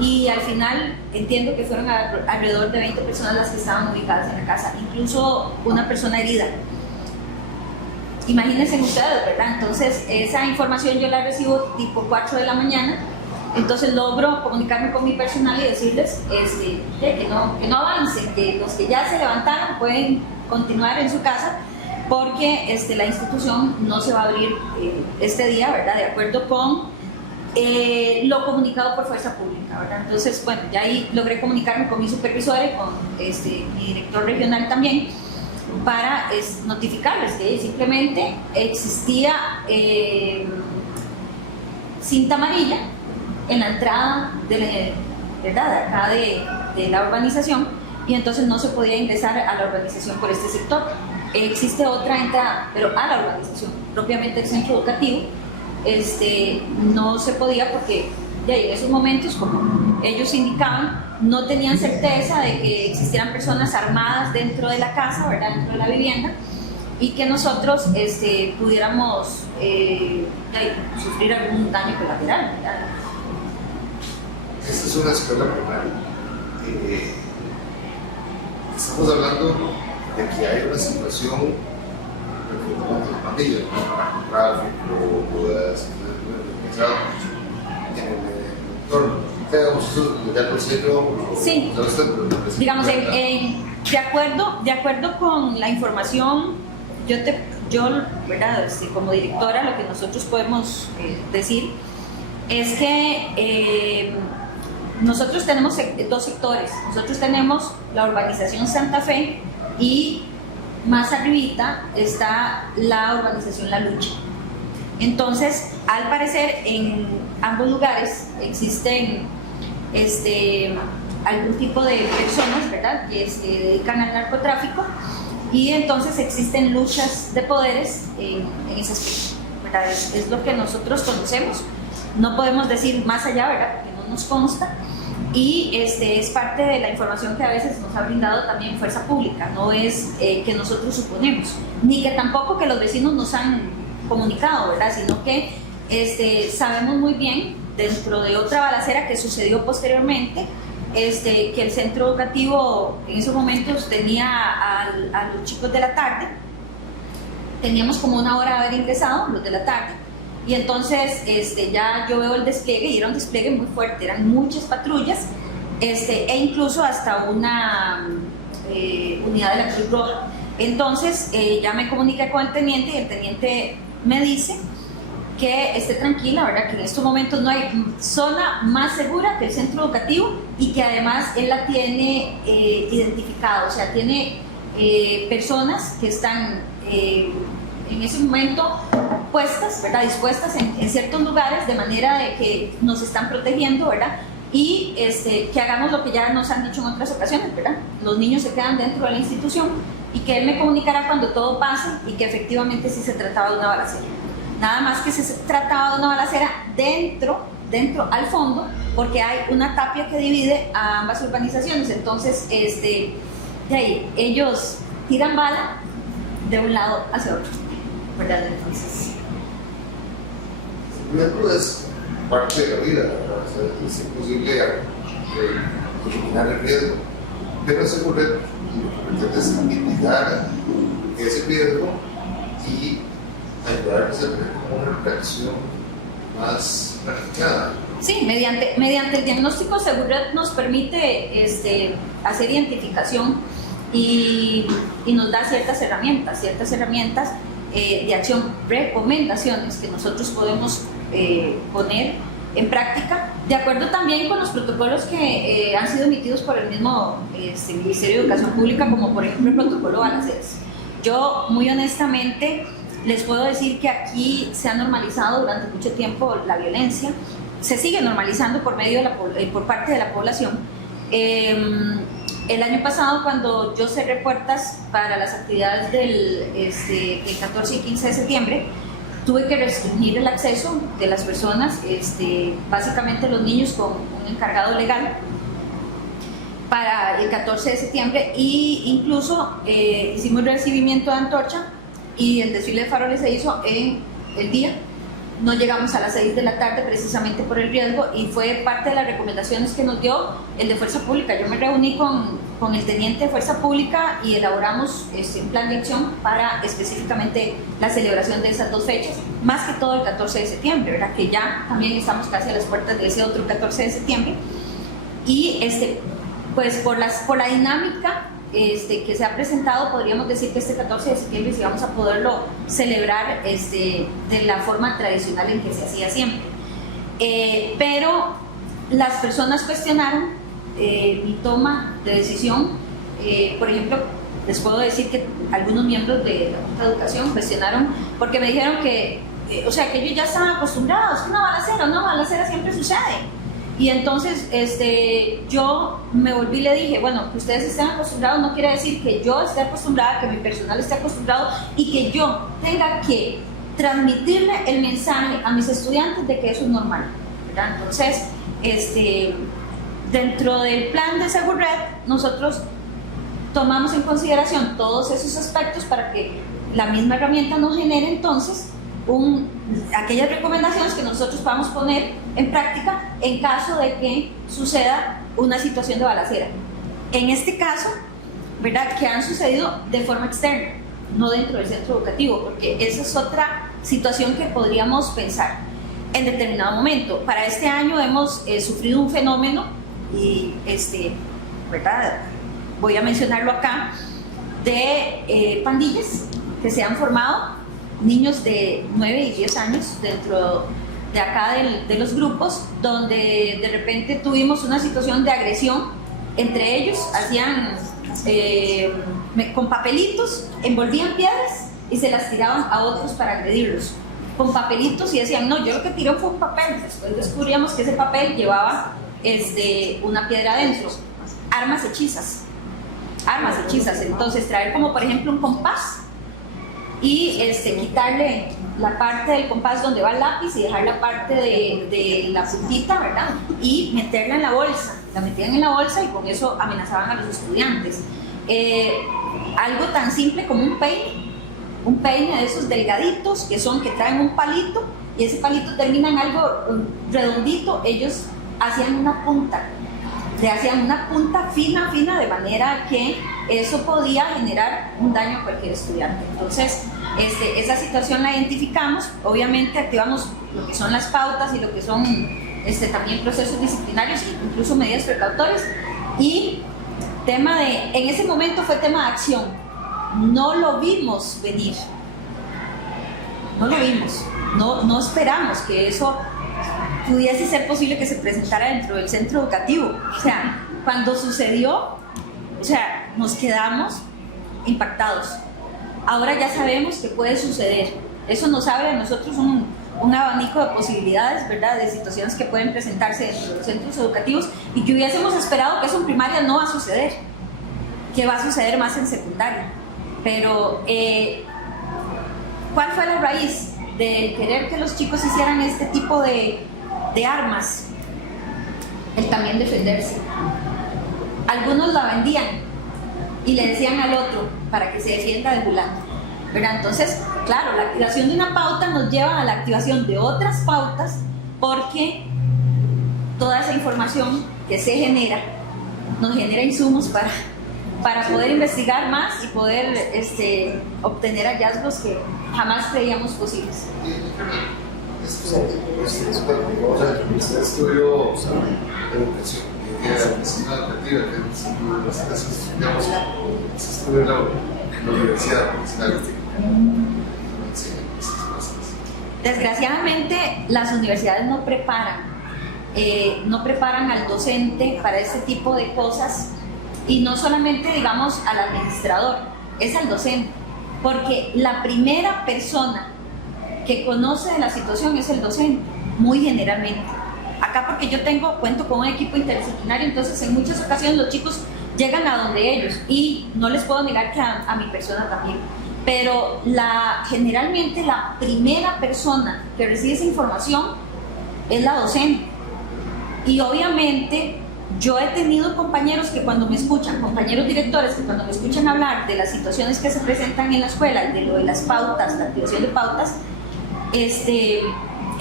Y al final entiendo que fueron alrededor de 20 personas las que estaban ubicadas en la casa, incluso una persona herida. Imagínense ustedes, ¿verdad? Entonces esa información yo la recibo tipo 4 de la mañana Entonces logro comunicarme con mi personal y decirles que no avancen, que los que ya se levantaron pueden continuar en su casa, porque la institución no se va a abrir este día, ¿verdad? De acuerdo con lo comunicado por Fuerza Pública, ¿verdad? Entonces, bueno, ya ahí logré comunicarme con mi supervisor y con mi director regional también, para notificarles que simplemente existía cinta amarilla en la entrada ¿verdad? De acá de la urbanización, y entonces no se podía ingresar a la urbanización por este sector. Existe otra entrada, pero a la urbanización, propiamente el centro educativo, no se podía porque ya en esos momentos, como ellos indicaban, no tenían certeza de que existieran personas armadas dentro de la casa, ¿verdad? Dentro de la vivienda, y que nosotros pudiéramos sufrir algún daño colateral, ¿verdad? Esta es una escuela primaria. Estamos hablando de que hay una situación de pandillas, ¿no? Tráfico, en el entorno. Ya lo sé yo. Sí, digamos, de acuerdo con la información, yo ¿verdad? Como directora, lo que nosotros podemos decir es que nosotros tenemos dos sectores. Nosotros tenemos la urbanización Santa Fe y más arribita está la urbanización La Lucha. Entonces, al parecer, en ambos lugares existen algún tipo de personas, ¿verdad?, que se dedican al narcotráfico, y entonces existen luchas de poderes en ese aspecto, ¿verdad? Es lo que nosotros conocemos. No podemos decir más allá, ¿verdad?, porque no nos consta, y es parte de la información que a veces nos ha brindado también Fuerza Pública. No es que nosotros suponemos, ni que tampoco que los vecinos nos han comunicado, ¿verdad?, sino que sabemos muy bien, dentro de otra balacera que sucedió posteriormente, que el centro educativo en esos momentos tenía a los chicos de la tarde. Teníamos como una hora de haber ingresado los de la tarde, y entonces ya yo veo el despliegue, y era un despliegue muy fuerte, eran muchas patrullas, e incluso hasta una unidad de la Cruz Roja. Entonces ya me comuniqué con el teniente, y el teniente me dice que esté tranquila, ¿verdad?, que en estos momentos no hay zona más segura que el centro educativo, y que además él la tiene identificado, o sea, tiene personas que están en ese momento puestas, ¿verdad?, dispuestas en ciertos lugares, de manera de que nos están protegiendo, ¿verdad?, y que hagamos lo que ya nos han dicho en otras ocasiones, ¿verdad? Los niños se quedan dentro de la institución, y que él me comunicará cuando todo pase, y que efectivamente sí se trataba de una balacera. Nada más que se trataba de una balacera dentro al fondo, porque hay una tapia que divide a ambas urbanizaciones. Entonces, de ahí, ellos tiran bala de un lado hacia otro, ¿verdad? Entonces, el riesgo es parte de la vida, ¿verdad? O sea, es imposible eliminar el riesgo, pero ese correcto, y lo que pretende es mitigar ese riesgo y ayudarnos a tener una reacción más planificada. sí, mediante el diagnóstico, Seguridad nos permite hacer identificación y nos da ciertas herramientas de acción, recomendaciones que nosotros podemos poner en práctica, de acuerdo también con los protocolos que han sido emitidos por el mismo Ministerio de Educación Pública, como por ejemplo el protocolo Balaceras. Yo, muy honestamente, les puedo decir que aquí se ha normalizado durante mucho tiempo la violencia, se sigue normalizando por parte de la población. El año pasado, cuando yo cerré puertas para las actividades del 14 y 15 de septiembre, tuve que restringir el acceso de las personas, básicamente los niños, con un encargado legal para el 14 de septiembre, e incluso hicimos recibimiento de antorcha, y el desfile de faroles se hizo en el día no llegamos a las 6 de la tarde precisamente por el riesgo y fue parte de las recomendaciones que nos dio el de Fuerza Pública. Yo me reuní con el teniente de Fuerza Pública y elaboramos un plan de acción para específicamente la celebración de esas dos fechas, más que todo el 14 de septiembre, ¿verdad? Que ya también estamos casi a las puertas de ese otro 14 de septiembre. Y pues por la dinámica que se ha presentado, podríamos decir que este 14 de septiembre sí vamos a poderlo celebrar de la forma tradicional en que se hacía siempre. Pero las personas cuestionaron mi toma de decisión. Por ejemplo, les puedo decir que algunos miembros de la Junta de Educación cuestionaron porque me dijeron que ellos ya estaban acostumbrados, que una balacera siempre sucede. Y entonces yo me volví y le dije, bueno, que ustedes estén acostumbrados no quiere decir que yo esté acostumbrada, que mi personal esté acostumbrado y que yo tenga que transmitirle el mensaje a mis estudiantes de que eso es normal, ¿verdad? Entonces, dentro del plan de seguridad, nosotros tomamos en consideración todos esos aspectos para que la misma herramienta nos genere entonces aquellas recomendaciones que nosotros podamos poner en práctica en caso de que suceda una situación de balacera. En este caso, ¿verdad?, que han sucedido de forma externa, no dentro del centro educativo, porque esa es otra situación que podríamos pensar en determinado momento. Para este año hemos sufrido un fenómeno y ¿verdad?, voy a mencionarlo acá, de pandillas que se han formado, niños de 9 y 10 años dentro de acá de los grupos, donde de repente tuvimos una situación de agresión entre ellos, hacían con papelitos, envolvían piedras y se las tiraban a otros para agredirlos, con papelitos, y decían, no, yo lo que tiré fue un papel. Después descubríamos que ese papel llevaba una piedra adentro, armas hechizas, entonces traer como por ejemplo un compás y quitarle la parte del compás donde va el lápiz y dejar la parte de la puntita, ¿verdad? Y meterla en la bolsa, la metían en la bolsa y con eso amenazaban a los estudiantes. Algo tan simple como un peine de esos delgaditos que traen un palito y ese palito termina en algo redondito, ellos hacían una punta fina, de manera que eso podía generar un daño a cualquier estudiante. Entonces, esa situación la identificamos, obviamente activamos lo que son las pautas y lo que son también procesos disciplinarios e incluso medidas precautorias, y en ese momento fue tema de acción, no lo vimos venir, no esperamos que eso pudiese ser posible que se presentara dentro del centro educativo. O sea, cuando sucedió, nos quedamos impactados. Ahora ya sabemos que puede suceder. Eso nos abre a nosotros un abanico de posibilidades, ¿verdad?, de situaciones que pueden presentarse dentro de los centros educativos y que hubiésemos esperado que eso en primaria no va a suceder, que va a suceder más en secundaria. Pero, ¿cuál fue la raíz de querer que los chicos hicieran este tipo de armas? El también defenderse. Algunos la vendían y le decían al otro para que se defienda de fulano, ¿verdad? Entonces, claro, la activación de una pauta nos lleva a la activación de otras pautas, porque toda esa información que se genera nos genera insumos para poder investigar más y poder obtener hallazgos que jamás creíamos posibles. Usted estudió educación, medicina educativa, estudió en la universidad. Desgraciadamente, las universidades no preparan al docente para este tipo de cosas, y no solamente, digamos, al administrador, es al docente, porque la primera persona que conoce de la situación es el docente, muy generalmente. Acá, porque yo cuento con un equipo interdisciplinario, entonces en muchas ocasiones los chicos llegan a donde ellos, y no les puedo negar que a mi persona también, pero generalmente la primera persona que recibe esa información es la docente. Y obviamente yo he tenido compañeros que cuando me escuchan, compañeros directores que cuando me escuchan hablar de las situaciones que se presentan en la escuela, de lo de las pautas, la activación de pautas,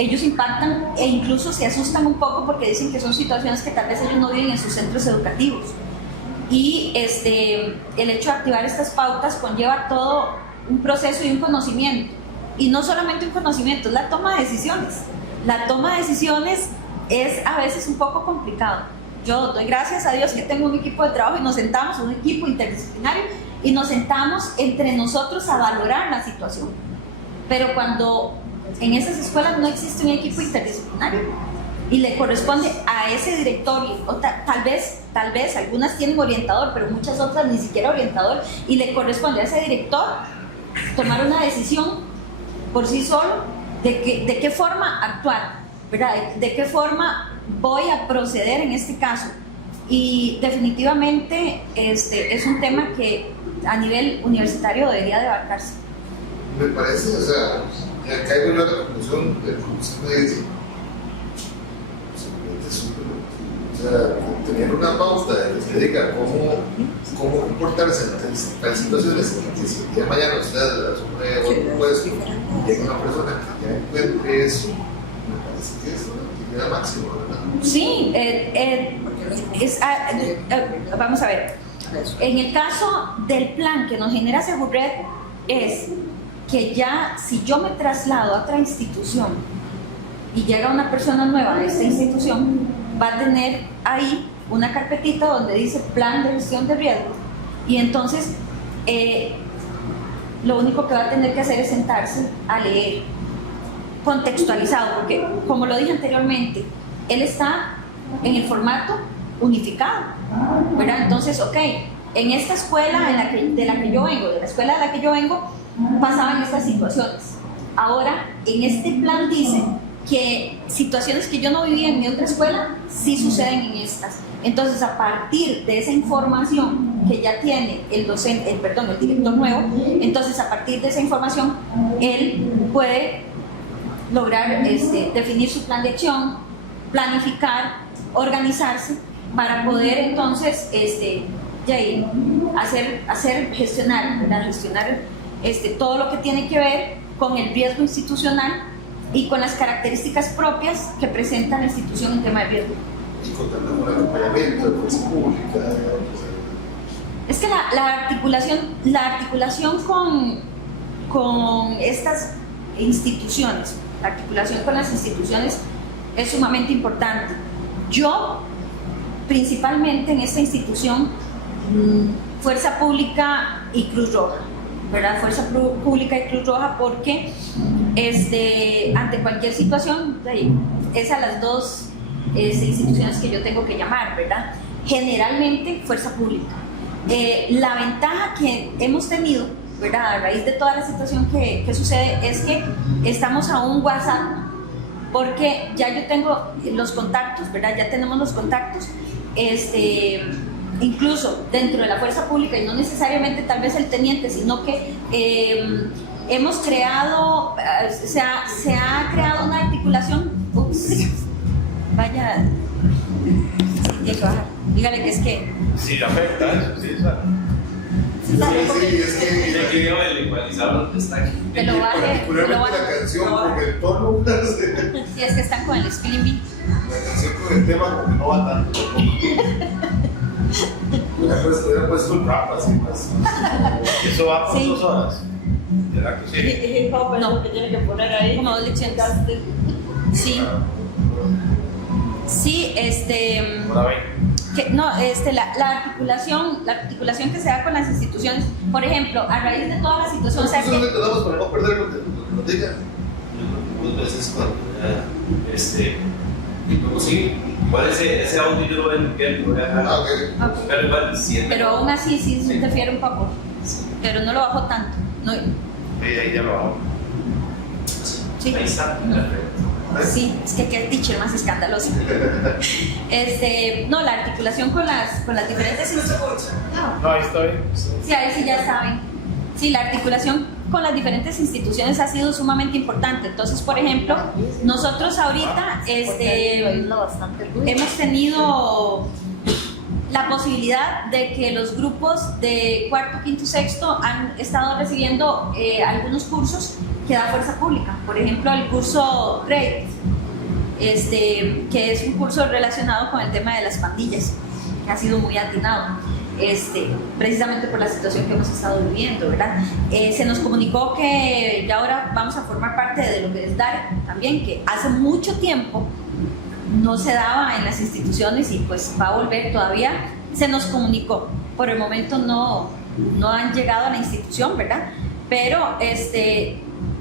ellos impactan e incluso se asustan un poco porque dicen que son situaciones que tal vez ellos no viven en sus centros educativos. Y el hecho de activar estas pautas conlleva todo un proceso y un conocimiento. Y no solamente un conocimiento, es la toma de decisiones. La toma de decisiones es a veces un poco complicado. Yo doy gracias a Dios que tengo un equipo de trabajo y nos sentamos, un equipo interdisciplinario, y nos sentamos entre nosotros a valorar la situación. Pero cuando en esas escuelas no existe un equipo interdisciplinario y le corresponde a ese directorio, o tal vez algunas tienen orientador, pero muchas otras ni siquiera orientador, y le corresponde a ese director tomar una decisión por sí solo de qué forma actuar, ¿verdad? De qué forma voy a proceder en este caso. Y definitivamente es un tema que a nivel universitario debería de abarcarse. Me parece, o sea, que caigo yo a la conclusión de lo que usted me dice. O sea, tener una pauta de que se diga cómo comportarse en las situaciones que si el día de mañana usted asume otro puesto y llega una persona que ya encuentre eso, me parece que es una actividad máxima, ¿verdad? Sí, vamos a ver. En el caso del plan que nos genera Segured es que ya si yo me traslado a otra institución y llega una persona nueva a esta institución, va a tener ahí una carpetita donde dice plan de gestión de riesgos, y entonces lo único que va a tener que hacer es sentarse a leer contextualizado, porque como lo dije anteriormente, él está en el formato unificado, ¿verdad? Entonces, ok, en esta escuela de la que yo vengo, pasaban estas situaciones. Ahora, en este plan dice que situaciones que yo no vivía en mi otra escuela, sí suceden en estas. Entonces, a partir de esa información que ya tiene el director nuevo, entonces a partir de esa información, él puede lograr definir su plan de acción, planificar, organizarse para poder entonces gestionar todo lo que tiene que ver con el riesgo institucional y con las características propias que presenta la institución en tema de riesgo. Y contando con el acompañamiento de fuerza pública. Es que la articulación con estas instituciones, la articulación con las instituciones es sumamente importante. Yo, principalmente en esta institución, Fuerza Pública y Cruz Roja, ¿verdad? Fuerza Pública y Cruz Roja, porque ante cualquier situación, es a las dos instituciones que yo tengo que llamar, ¿verdad? Generalmente Fuerza Pública. La ventaja que hemos tenido, ¿verdad?, a raíz de toda la situación que sucede, es que estamos a un WhatsApp, porque ya yo tengo los contactos, ¿verdad? Ya tenemos los contactos, incluso dentro de la fuerza pública, y no necesariamente tal vez el teniente, sino que hemos creado, se ha creado una articulación. Vaya, tiene que bajar. Dígale que es que. Sí, afecta eso, sí, exacto. Es que el igualizador está aquí. Que lo baje. particularmente la canción con el tono, Sí, es que están con el spelling bee. la canción con el tema como que no va tanto. Hubiera puesto un rap así más. Eso va por Sí. 2 horas. ¿Verdad que sí? No. que tiene que poner ahí. Como 2 lecciones. Sí. Sí, Ahora ven. la articulación que se da con las instituciones, por ejemplo, a raíz de toda la situación, o sea, Nosotros le damos para no perder lo que nos digan. Muchas veces cuando y como sí, igual ese audio yo lo veo en que lo voy a dejar. Ah, ok. Pero igual siente. pero aún así sí se interfiere un poco, pero no lo bajó tanto. No, Ahí ya lo hago. sí. Ahí está. Sí, es que qué teacher más escandaloso. No, la articulación con las diferentes instituciones. No, ahí estoy. Sí, ahí sí ya saben. Sí, la articulación con las diferentes instituciones ha sido sumamente importante. Entonces, por ejemplo, nosotros ahorita hemos tenido la posibilidad de que los grupos de cuarto, quinto, sexto han estado recibiendo algunos cursos que da Fuerza Pública. Por ejemplo, el curso CREDIT, que es un curso relacionado con el tema de las pandillas, que ha sido muy atinado. Precisamente por la situación que hemos estado viviendo, ¿verdad? Se nos comunicó que ya ahora vamos a formar parte de lo que es DARE también, que hace mucho tiempo no se daba en las instituciones y pues va a volver todavía. Se nos comunicó, por el momento no han llegado a la institución, ¿verdad? Pero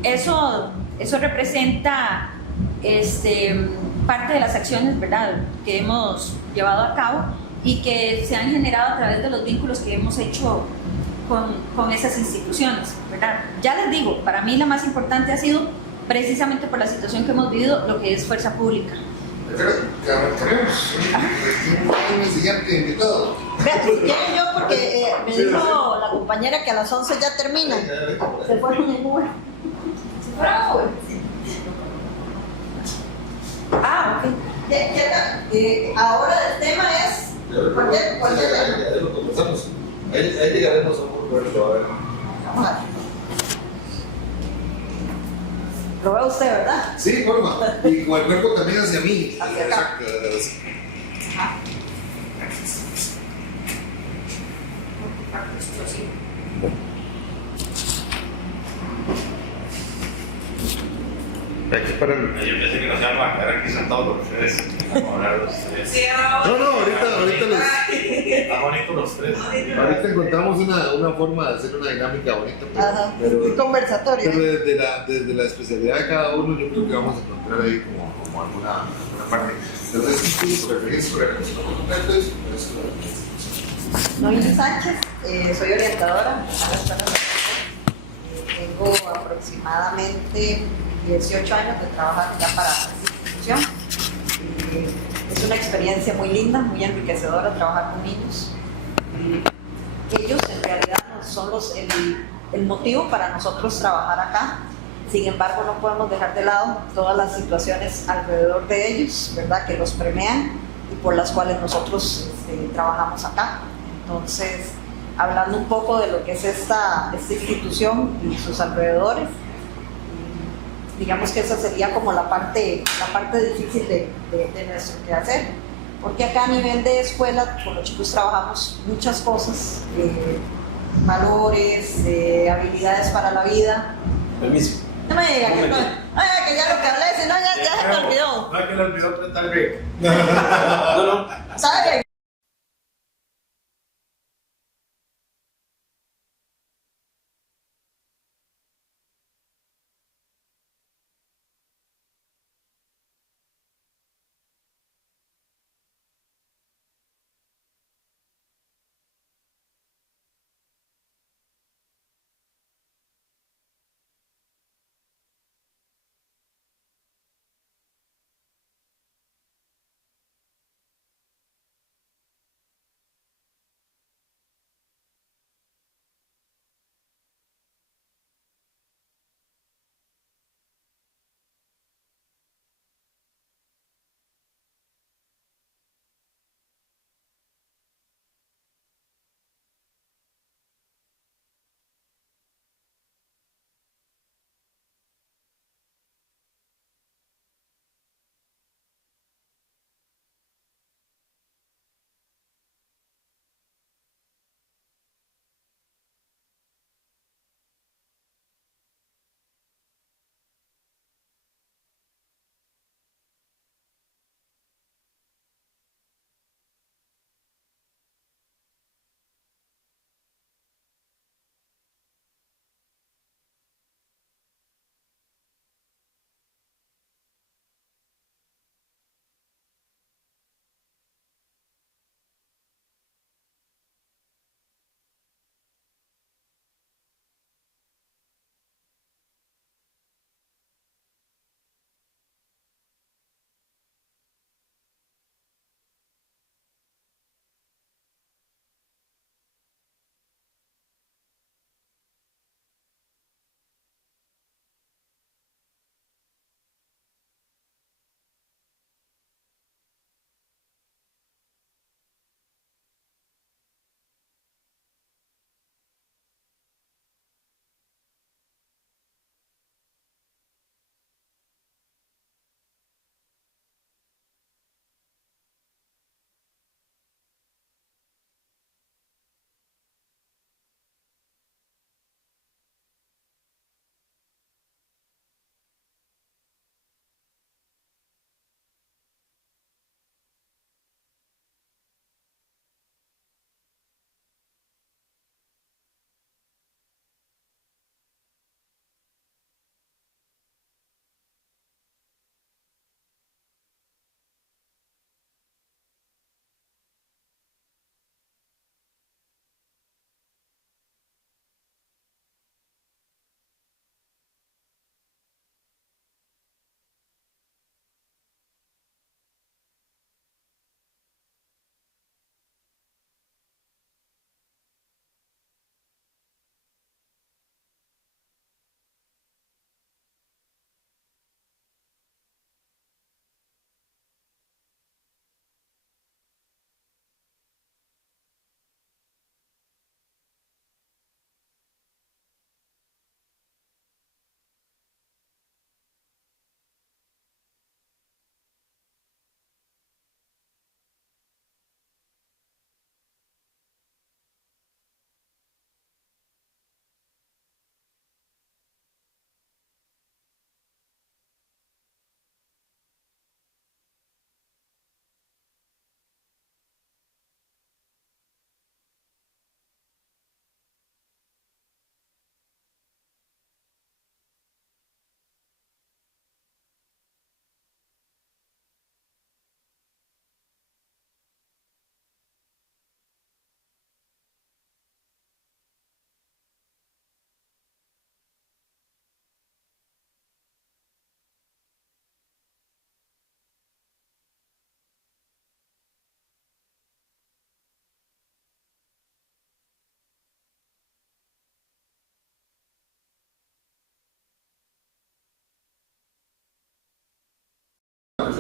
eso representa parte de las acciones, ¿verdad?, que hemos llevado a cabo y que se han generado a través de los vínculos que hemos hecho con esas instituciones, ¿verdad? Ya les digo, para mí la más importante ha sido precisamente por la situación que hemos vivido, lo que es Fuerza Pública. Tenemos un siguiente invitado. Vea, si quiero yo, porque me dijo la compañera que a las 11 ya termina. Se fueron en Uber. ¿Se fueron a Uber? Ah, ok. Ahora el tema es cualquier tema. Ya lo conversamos. Ahí llegaremos a un acuerdo, a ver. Vamos a ver. Lo ve usted, ¿verdad? Sí, forma. Y con el cuerpo también hacia mí. Hacia acá. Ajá. Aquí para el... Yo pensé que nos iban a quedar aquí sentados los tres. Vamos a hablar los tres. No, ahorita los. Está bonito los tres. Ahorita encontramos una forma de hacer una dinámica bonita, Ajá. pero Un conversatorio. pero desde la especialidad de cada uno, yo creo que vamos a encontrar ahí como alguna parte. Entonces, sí, preferencia por el completo es Noemí Sánchez, soy orientadora. Tengo aproximadamente 18 años de trabajar ya para esta institución. Es una experiencia muy linda, muy enriquecedora trabajar con niños. Ellos en realidad son el motivo para nosotros trabajar acá. Sin embargo, no podemos dejar de lado todas las situaciones alrededor de ellos, ¿verdad?, que los premian y por las cuales nosotros trabajamos acá. Entonces, hablando un poco de lo que es esta institución y sus alrededores, digamos que esa sería como la parte difícil de nuestro quehacer, porque acá a nivel de escuela con los chicos trabajamos muchas cosas, valores, habilidades para la vida. Permiso. No me diga que que ya lo que hablé, si no ya se me olvidó. No, que le olvidó apretar el break. ¿Sabe?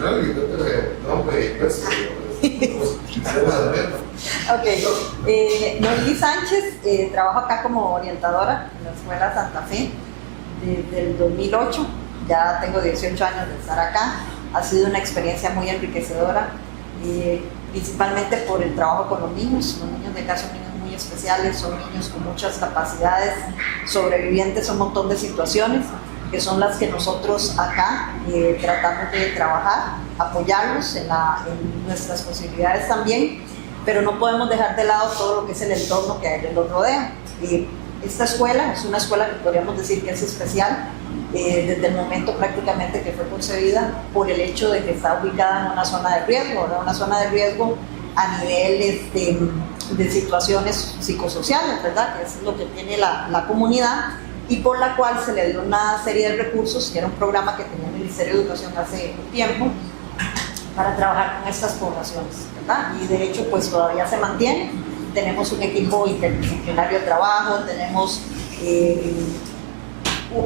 señora directora, no, pues, Ok, Noeli Sánchez, trabajo acá como orientadora en la Escuela Santa Fe desde el 2008, ya tengo 18 años de estar acá, ha sido una experiencia muy enriquecedora, principalmente por el trabajo con los niños de acá son niños muy especiales, son niños con muchas capacidades, sobrevivientes a un montón de situaciones, que son las que nosotros acá tratamos de trabajar, apoyarlos en nuestras posibilidades también, pero no podemos dejar de lado todo lo que es el entorno que a ellos los rodea. Esta escuela es una escuela que podríamos decir que es especial desde el momento prácticamente que fue concebida por el hecho de que está ubicada en una zona de riesgo, ¿verdad? Una zona de riesgo a niveles de situaciones psicosociales, ¿verdad? Que es lo que tiene la comunidad, y por la cual se le dio una serie de recursos, que era un programa que tenía el Ministerio de Educación hace un tiempo, para trabajar con estas poblaciones, ¿verdad? Y de hecho pues todavía se mantiene, tenemos un equipo interdisciplinario de trabajo, tenemos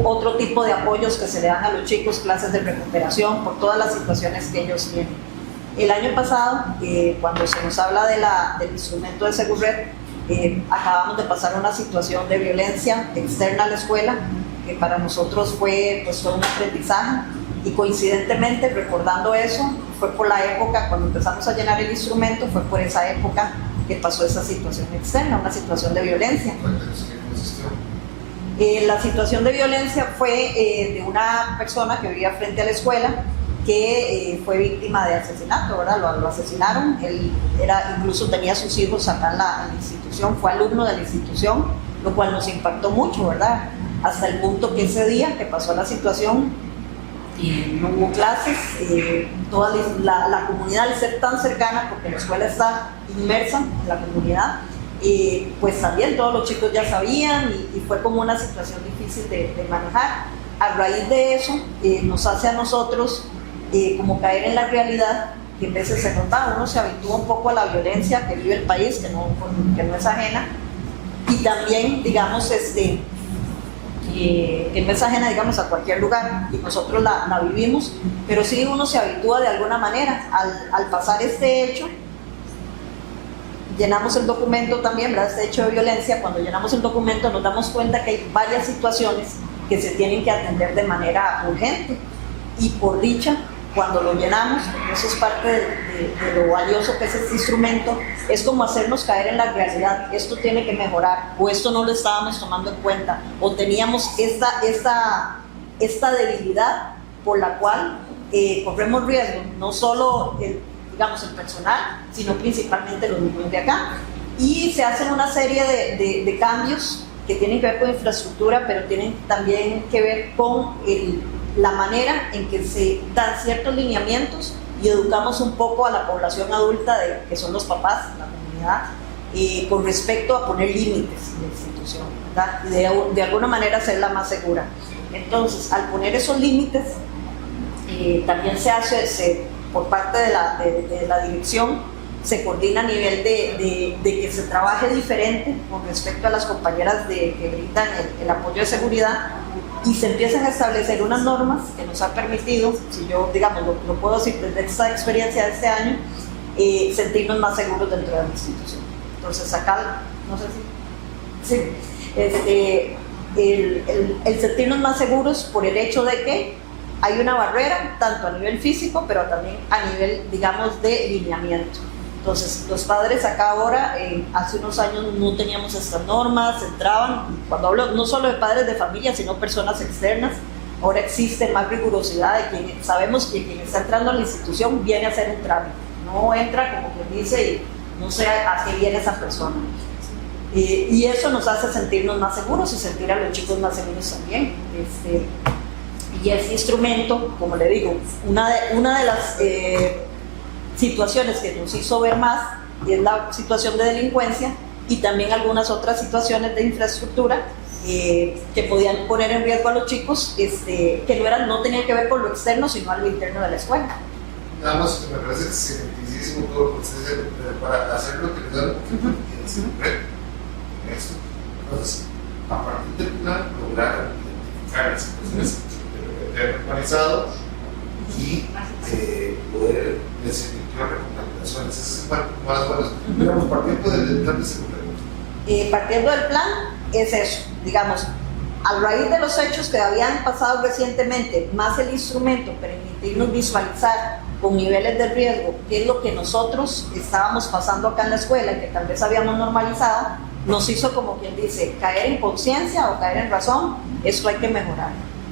otro tipo de apoyos que se le dan a los chicos, clases de recuperación por todas las situaciones que ellos tienen. El año pasado, cuando se nos habla del instrumento de Segured, acabamos de pasar una situación de violencia externa a la escuela, que para nosotros fue pues, todo un aprendizaje, y coincidentemente, recordando eso, fue por la época, cuando empezamos a llenar el instrumento, fue por esa época que pasó esa situación externa, una situación de violencia. La situación de violencia fue de una persona que vivía frente a la escuela, que fue víctima de asesinato, ¿verdad? Lo asesinaron, él incluso tenía sus hijos acá en la institución, fue alumno de la institución, lo cual nos impactó mucho, ¿verdad? Hasta el punto que ese día que pasó la situación, no hubo clases, toda la comunidad, al ser tan cercana, porque la escuela está inmersa en la comunidad, pues también todos los chicos ya sabían, y fue como una situación difícil de manejar. A raíz de eso, nos hace a nosotros como caer en la realidad, que en veces se nota, uno se habitúa un poco a la violencia que vive el país, que no es ajena, y también, digamos, que no es ajena, digamos, a cualquier lugar, y nosotros la vivimos, pero sí uno se habitúa de alguna manera. Al pasar este hecho, llenamos el documento también, ¿verdad? Este hecho de violencia, cuando llenamos el documento nos damos cuenta que hay varias situaciones que se tienen que atender de manera urgente, y por dicha, cuando lo llenamos, eso es parte de lo valioso que es este instrumento, es como hacernos caer en la realidad, esto tiene que mejorar, o esto no lo estábamos tomando en cuenta, o teníamos esta debilidad por la cual corremos riesgo, no solo el personal, sino principalmente los niños de acá. Y se hacen una serie de cambios que tienen que ver con infraestructura, pero tienen también que ver con la manera en que se dan ciertos lineamientos y educamos un poco a la población adulta, que son los papás, la comunidad, con respecto a poner límites en la institución, ¿verdad? Y de alguna manera hacerla más segura. Entonces, al poner esos límites, también se hace por parte de la dirección, se coordina a nivel de que se trabaje diferente con respecto a las compañeras que brindan el apoyo de seguridad, y se empiezan a establecer unas normas que nos han permitido, si yo, digamos, lo puedo decir desde esta experiencia de este año, sentirnos más seguros dentro de la institución. Entonces acá, no sé si... el sentirnos más seguros por el hecho de que hay una barrera, tanto a nivel físico, pero también a nivel, digamos, de lineamiento. Entonces, los padres acá ahora, hace unos años no teníamos estas normas, entraban, cuando hablo no solo de padres de familia, sino personas externas, ahora existe más rigurosidad de quien sabemos que quien está entrando a la institución viene a hacer un trámite, no entra como quien dice y no sé a qué viene esa persona. Y eso nos hace sentirnos más seguros y sentir a los chicos más seguros también. Y este instrumento, como le digo, una de las situaciones que nos hizo ver más es la situación de delincuencia, y también algunas otras situaciones de infraestructura que podían poner en riesgo a los chicos, que no tenían que ver con lo externo, sino algo interno de la escuela. Nada más me parece excelentísimo todo lo que ustedes hacen para hacer lo que les dan esto. Entonces, a partir del plan, lograr identificar las situaciones de organizado y realmente se comprende. Partiendo del plan, es eso, digamos, a raíz de los hechos que habían pasado recientemente, más el instrumento, permitirnos visualizar con niveles de riesgo qué es lo que nosotros estábamos pasando acá en la escuela y que tal vez habíamos normalizado, nos hizo, como quien dice, caer en conciencia o caer en razón. Esto hay que mejorar,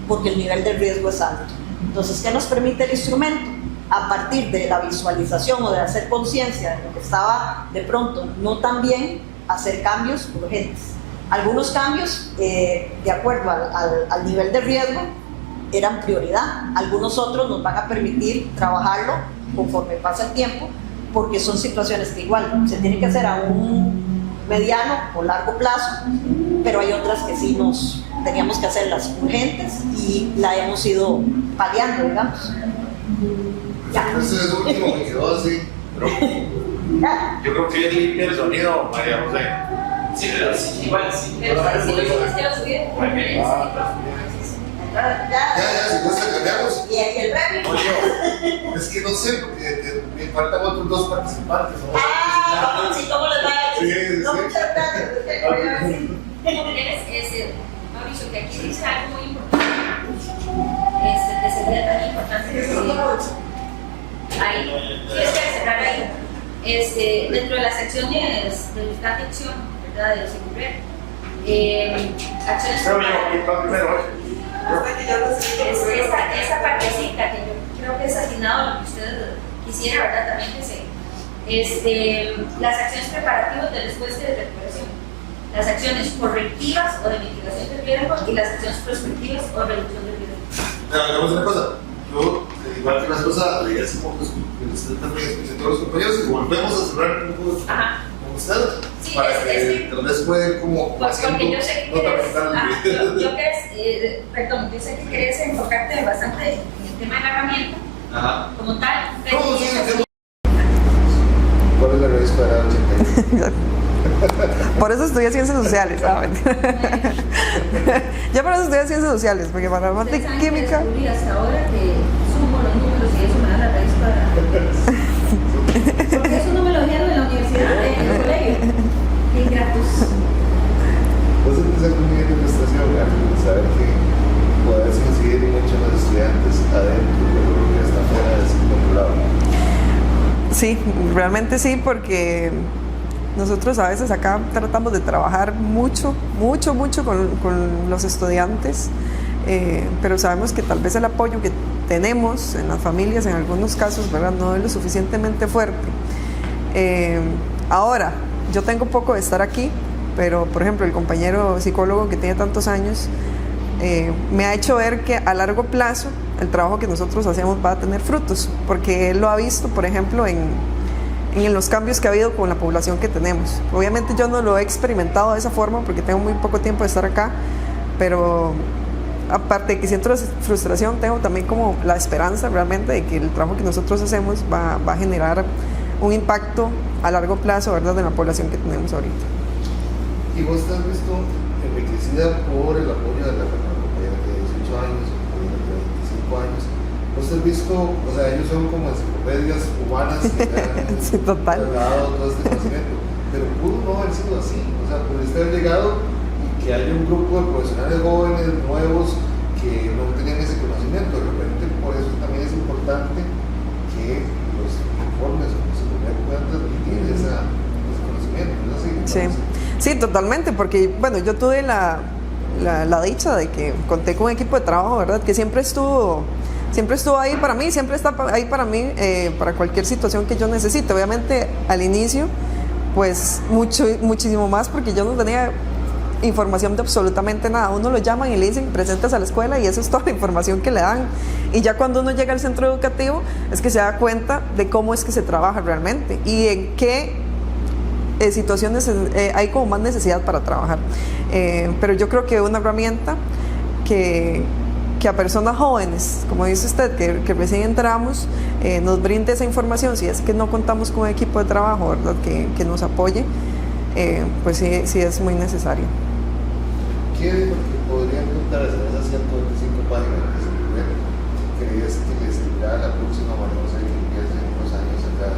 porque el nivel de riesgo es alto. Entonces, ¿qué nos permite el instrumento? A partir de la visualización o de hacer conciencia de lo que estaba de pronto no tan bien, hacer cambios urgentes. Algunos cambios, de acuerdo al nivel de riesgo, eran prioridad. Algunos otros nos van a permitir trabajarlo conforme pasa el tiempo, porque son situaciones que igual se tienen que hacer a un mediano o largo plazo, pero hay otras que sí nos teníamos que hacerlas urgentes y la hemos ido paliando, digamos. Ya. Entonces, último me quedó así. Yo creo que es limpio el sonido, María José. Sí, pero sí, igual sí. Pero si lo hicimos, que lo subí. Ya, si gusta cambiamos. Y el premio. Es que no sé, porque me faltan otros dos participantes. ¿No? Sí, ¿cómo les va a decir? Sí, No, sí. muchas gracias. Mauricio, que aquí dice algo muy importante, que sería tan importante que ahí, sí, es que cerrar ahí, dentro de las secciones de la acción, ¿verdad? De seguridad, acciones esa partecita que yo creo que es asignado a lo que usted quisiera, ¿verdad? También que las acciones preparativas de después de recuperación, las acciones correctivas o de mitigación del riesgo y las acciones prospectivas o reducción del riesgo. Hagamos una cosa. Yo, igual que la cosa, le así como que usted también escuche a todos los compañeros y volvemos a cerrar un poco con usted. Sí, para que tal vez pueden como porque yo sé que yo sé que querés enfocarte bastante en el tema de la herramienta como tal. ¿Cuál es la raíz cuadrada de 81? Por eso estudié ciencias sociales, ¿saben? Yo por eso estudié ciencias sociales, porque para matemática y química. Descubrí hasta ahora que sumo los números y eso me da la raíz cuadrada. Porque eso no me lo dieron en la universidad, en el colegio. Ingratos. Vos empiezas con un nivel de frustración, saber que podés incidir mucho en los estudiantes adentro, pero que está fuera de ese controlado. Sí, realmente sí, porque nosotros a veces acá tratamos de trabajar mucho con los estudiantes, pero sabemos que tal vez el apoyo que tenemos en las familias en algunos casos, ¿verdad?, no es lo suficientemente fuerte. Ahora, yo tengo poco de estar aquí, pero por ejemplo el compañero psicólogo que tiene tantos años me ha hecho ver que a largo plazo el trabajo que nosotros hacemos va a tener frutos, porque él lo ha visto, por ejemplo, en los cambios que ha habido con la población que tenemos. Obviamente yo no lo he experimentado de esa forma porque tengo muy poco tiempo de estar acá, pero aparte de que siento frustración, tengo también como la esperanza realmente de que el trabajo que nosotros hacemos va a generar un impacto a largo plazo, ¿verdad?, de la población que tenemos ahorita. ¿Y vos te has visto enriquecida por el apoyo de la compañera de 18 años, de 25 años? ¿Vos te has visto, o sea, ellos son como enciclopedias humanas que han Sí, total. dado todo este conocimiento, pero pudo no haber sido así, o sea, pudiste haber llegado y que haya un grupo de profesionales jóvenes, nuevos, que no tenían ese conocimiento? De repente, por eso también es importante que los informes puedan transmitir ese conocimiento, ¿no? Sí. Sí, totalmente, porque bueno, yo tuve la dicha de que conté con un equipo de trabajo, ¿verdad?, que siempre estuvo ahí para mí, siempre está ahí para mí, para cualquier situación que yo necesite. Obviamente al inicio, pues muchísimo más, porque yo no tenía información de absolutamente nada. Uno lo llaman y le dicen, preséntase a la escuela, y eso es toda la información que le dan. Y ya cuando uno llega al centro educativo es que se da cuenta de cómo es que se trabaja realmente y en qué situaciones hay como más necesidad para trabajar. Pero yo creo que una herramienta que a personas jóvenes, como dice usted, que recién entramos, nos brinde esa información, si es que no contamos con un equipo de trabajo, ¿verdad?, que nos apoye, pues sí es muy necesario. ¿Qué es lo que podrían contarse en esas 125 páginas que creías que les servirá a la próxima María que empiece en unos años acá?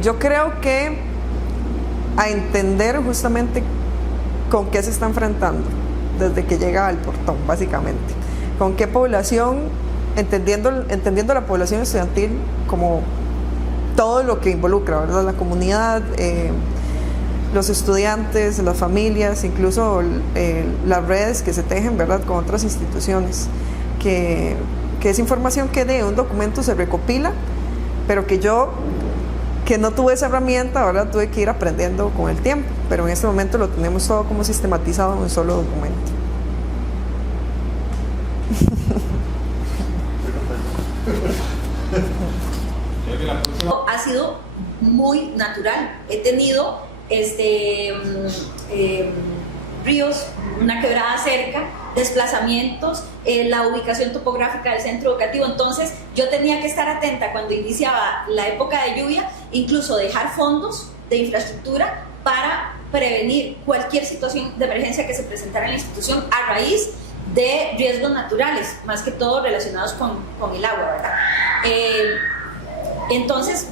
Yo creo que a entender justamente con qué se está enfrentando desde que llega al portón, básicamente. Con qué población, entendiendo la población estudiantil como todo lo que involucra, ¿verdad? La comunidad, los estudiantes, las familias, incluso las redes que se tejen, ¿verdad?, con otras instituciones. Que esa información que de un documento se recopila, pero que yo, que no tuve esa herramienta, ¿verdad?, tuve que ir aprendiendo con el tiempo, pero en este momento lo tenemos todo como sistematizado en un solo documento. Ha sido muy natural. He tenido ríos, una quebrada cerca, desplazamientos, la ubicación topográfica del centro educativo. Entonces yo tenía que estar atenta cuando iniciaba la época de lluvia, incluso dejar fondos de infraestructura para prevenir cualquier situación de emergencia que se presentara en la institución a raíz de riesgos naturales, más que todo relacionados con el agua, ¿verdad? Entonces,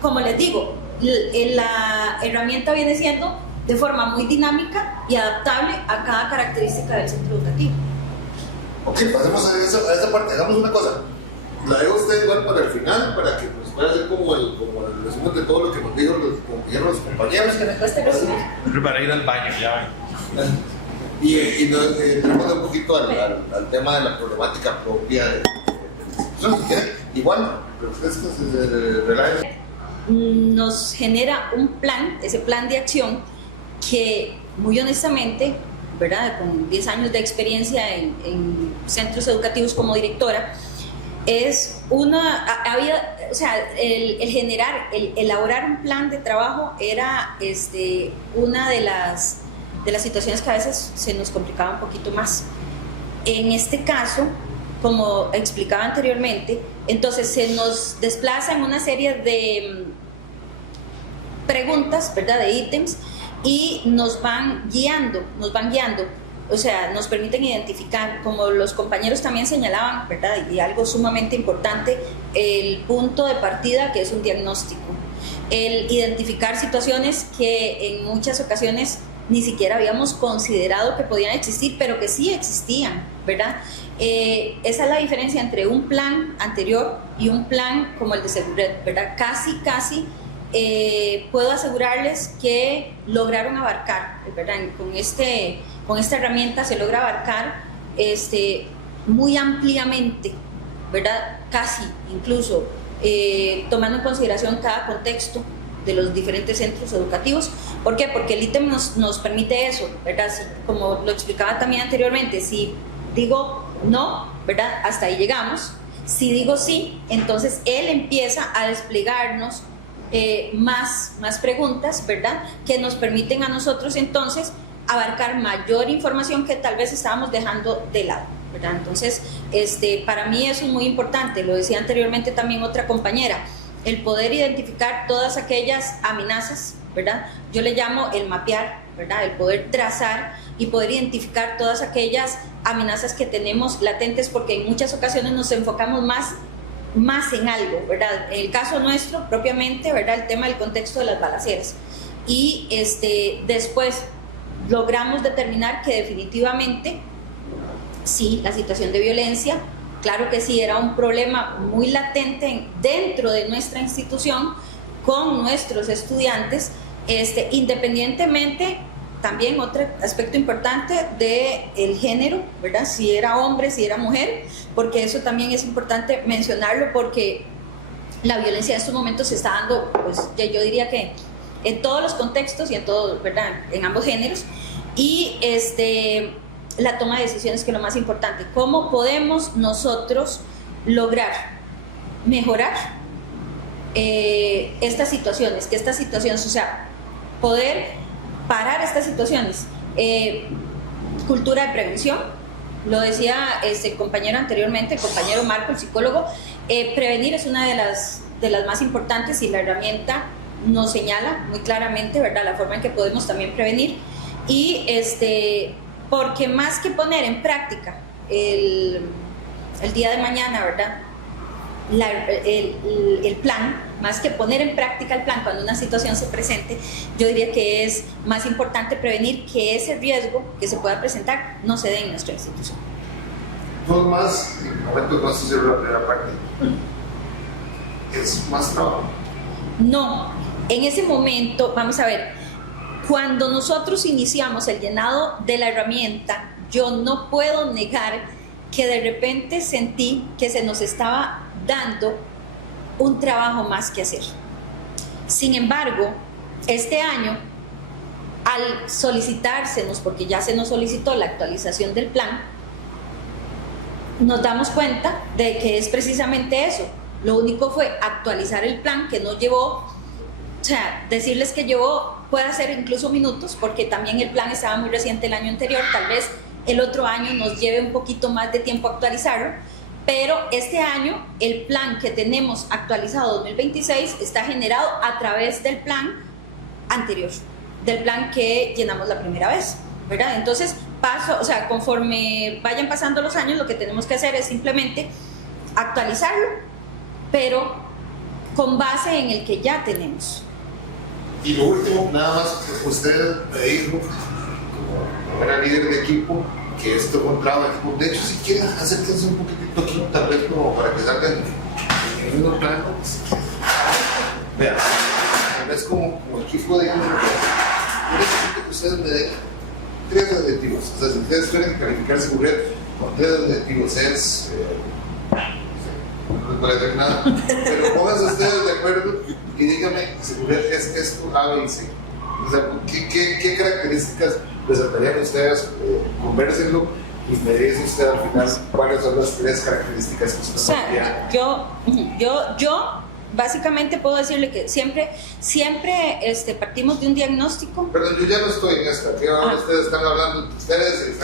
como les digo, la herramienta viene siendo de forma muy dinámica y adaptable a cada característica del centro educativo. Ok, pasemos a esa parte. Hagamos una cosa. La dejo usted igual para el final, para que nos pueda hacer como el resumen de todo lo que nos dijeron los compañeros. Que me cueste resumir. Para ir al baño, ya ven. Y nos entremos un poquito al tema de la problemática propia de la institución. Igual, pero ustedes se relajen. Nos genera un plan, ese plan de acción que muy honestamente, ¿verdad?, con 10 años de experiencia en centros educativos como directora, es el elaborar un plan de trabajo era una de las situaciones que a veces se nos complicaba un poquito más. En este caso, como explicaba anteriormente, entonces se nos desplaza en una serie de preguntas, ¿verdad?, de ítems, y nos van guiando, o sea, nos permiten identificar, como los compañeros también señalaban, ¿verdad?, y algo sumamente importante, el punto de partida, que es un diagnóstico, el identificar situaciones que en muchas ocasiones ni siquiera habíamos considerado que podían existir, pero que sí existían, ¿verdad? Esa es la diferencia entre un plan anterior y un plan como el de Seguret, ¿verdad? Casi puedo asegurarles que lograron abarcar, ¿verdad? Con esta herramienta se logra abarcar muy ampliamente, ¿verdad? Casi incluso tomando en consideración cada contexto de los diferentes centros educativos. ¿Por qué? Porque el ítem nos permite eso, ¿verdad? Como lo explicaba también anteriormente, si digo no, ¿verdad?, hasta ahí llegamos. Si digo sí, entonces él empieza a desplegarnos más preguntas, ¿verdad?, que nos permiten a nosotros entonces abarcar mayor información que tal vez estábamos dejando de lado, ¿verdad? Entonces, para mí eso es muy importante, lo decía anteriormente también otra compañera, el poder identificar todas aquellas amenazas, ¿verdad? Yo le llamo el mapear, ¿verdad? El poder trazar y poder identificar todas aquellas amenazas que tenemos latentes, porque en muchas ocasiones nos enfocamos más en algo, ¿verdad? En el caso nuestro, propiamente, ¿verdad?, el tema del contexto de las balaceras. Y después logramos determinar que definitivamente, sí, la situación de violencia, claro que sí, era un problema muy latente dentro de nuestra institución con nuestros estudiantes, independientemente, también otro aspecto importante del género, ¿verdad? Si era hombre, si era mujer, porque eso también es importante mencionarlo, porque la violencia en estos momentos se está dando, pues yo diría que en todos los contextos y en todos, ¿verdad?, en ambos géneros, y la toma de decisiones, que es lo más importante. ¿Cómo podemos nosotros lograr mejorar estas situaciones? O sea, poder parar estas situaciones. Cultura de prevención, lo decía el compañero anteriormente, el compañero Marco, el psicólogo, prevenir es una de las más importantes, y la herramienta nos señala muy claramente, ¿verdad?, la forma en que podemos también prevenir. Y porque más que poner en práctica el día de mañana, ¿verdad?, el plan, más que poner en práctica el plan cuando una situación se presente, yo diría que es más importante prevenir que ese riesgo que se pueda presentar no se dé en nuestra institución. No más, en el momento que no se cierra la primera parte, es más trabajo. No, en ese momento, vamos a ver, cuando nosotros iniciamos el llenado de la herramienta, yo no puedo negar que de repente sentí que se nos estaba dando un trabajo más que hacer. Sin embargo, este año, al solicitársenos, porque ya se nos solicitó la actualización del plan, nos damos cuenta de que es precisamente eso. Lo único fue actualizar el plan, que no llevó, o sea, decirles que llevó, puede ser incluso minutos, porque también el plan estaba muy reciente el año anterior, tal vez el otro año nos lleve un poquito más de tiempo actualizarlo, pero este año el plan que tenemos actualizado 2026 está generado a través del plan anterior, del plan que llenamos la primera vez, ¿verdad? Entonces, o sea, conforme vayan pasando los años, lo que tenemos que hacer es simplemente actualizarlo, pero con base en el que ya tenemos. Y lo último, nada más, usted me dijo, como era líder de equipo, que esto fue un trabajo de equipo. De hecho, si quieren acérquense un poquitito aquí, tal vez como para que salgan en el mismo plano. Vean, tal vez como equipo, digamos, yo necesito que ustedes me den 3 adjetivos. O sea, si ustedes quieren calificar seguridad con 3 adjetivos, no les voy a decir nada, pero pónganse ustedes de acuerdo y díganme, seguridad es esto, A, B y C. O sea, ¿qué características resaltarían ustedes? Convérsenlo y me dicen usted al final cuáles son las 3 características que usted yo básicamente puedo decirle que siempre partimos de un diagnóstico. Perdón, yo ya no estoy en esta, que ahora ustedes están hablando, ustedes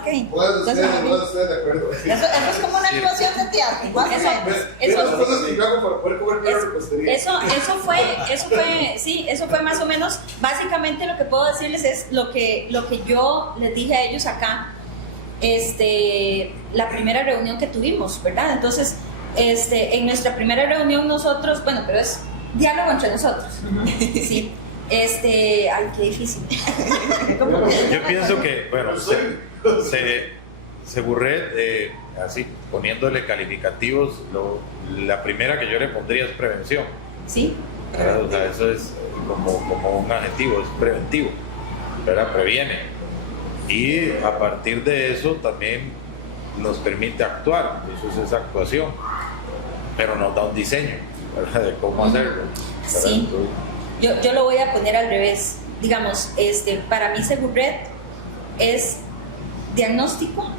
ok. Pueden ustedes de acuerdo. Eso es como una actuación de teatro. Igual Las cosas que yo hago para poder comer mi repostería. Eso fue más o menos, básicamente lo que puedo decirles es lo que yo les dije a ellos acá, la primera reunión que tuvimos, ¿verdad? Entonces, en nuestra primera reunión nosotros, bueno, pero es diálogo entre nosotros, sí, ay, qué difícil. Yo pienso que, bueno, Seguret, así, poniéndole calificativos, la primera que yo le pondría es prevención. Sí. ¿Verdad? O sea, eso es como un adjetivo, es preventivo, ¿verdad? Previene. Y a partir de eso también nos permite actuar, eso es esa actuación, pero nos da un diseño, ¿verdad? De cómo hacerlo, ¿verdad? Sí. Yo lo voy a poner al revés. Digamos, para mí Seguret es diagnóstico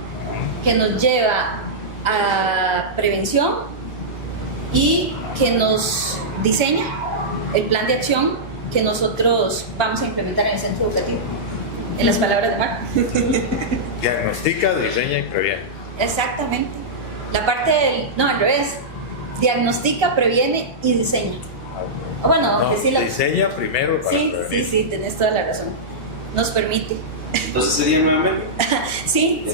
que nos lleva a prevención y que nos diseña el plan de acción que nosotros vamos a implementar en el centro educativo. En las palabras de Marc. Diagnostica, diseña y previene. Exactamente. La parte al revés. Diagnostica, previene y diseña. Bueno, no, decirlo. Diseña primero para prevenir. Sí, tenés toda la razón. Nos permite. Entonces sería nuevamente. Sí.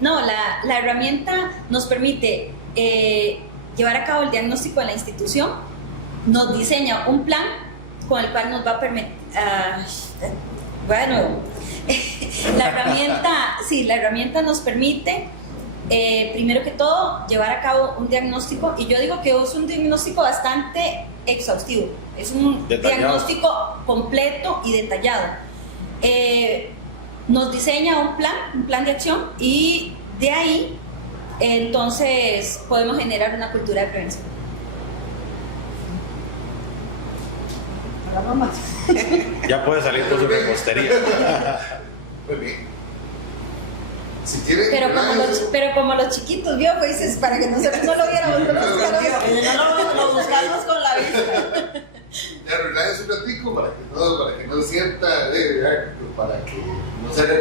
La herramienta nos permite llevar a cabo el diagnóstico de la institución, nos diseña un plan con el cual nos va a permitir. La herramienta nos permite, primero que todo, llevar a cabo un diagnóstico, y yo digo que es un diagnóstico bastante exhaustivo, es un diagnóstico completo y detallado. Nos diseña un plan de acción, y de ahí entonces podemos generar una cultura de prevención. Ya puede salir con su repostería. Muy bien. Si quieren, pero como los chiquitos, ¿vio? Pues dices, para que no lo viéramos, lo buscamos con la vista. Ya, relajen un ratico para que no sienta, para que no se haga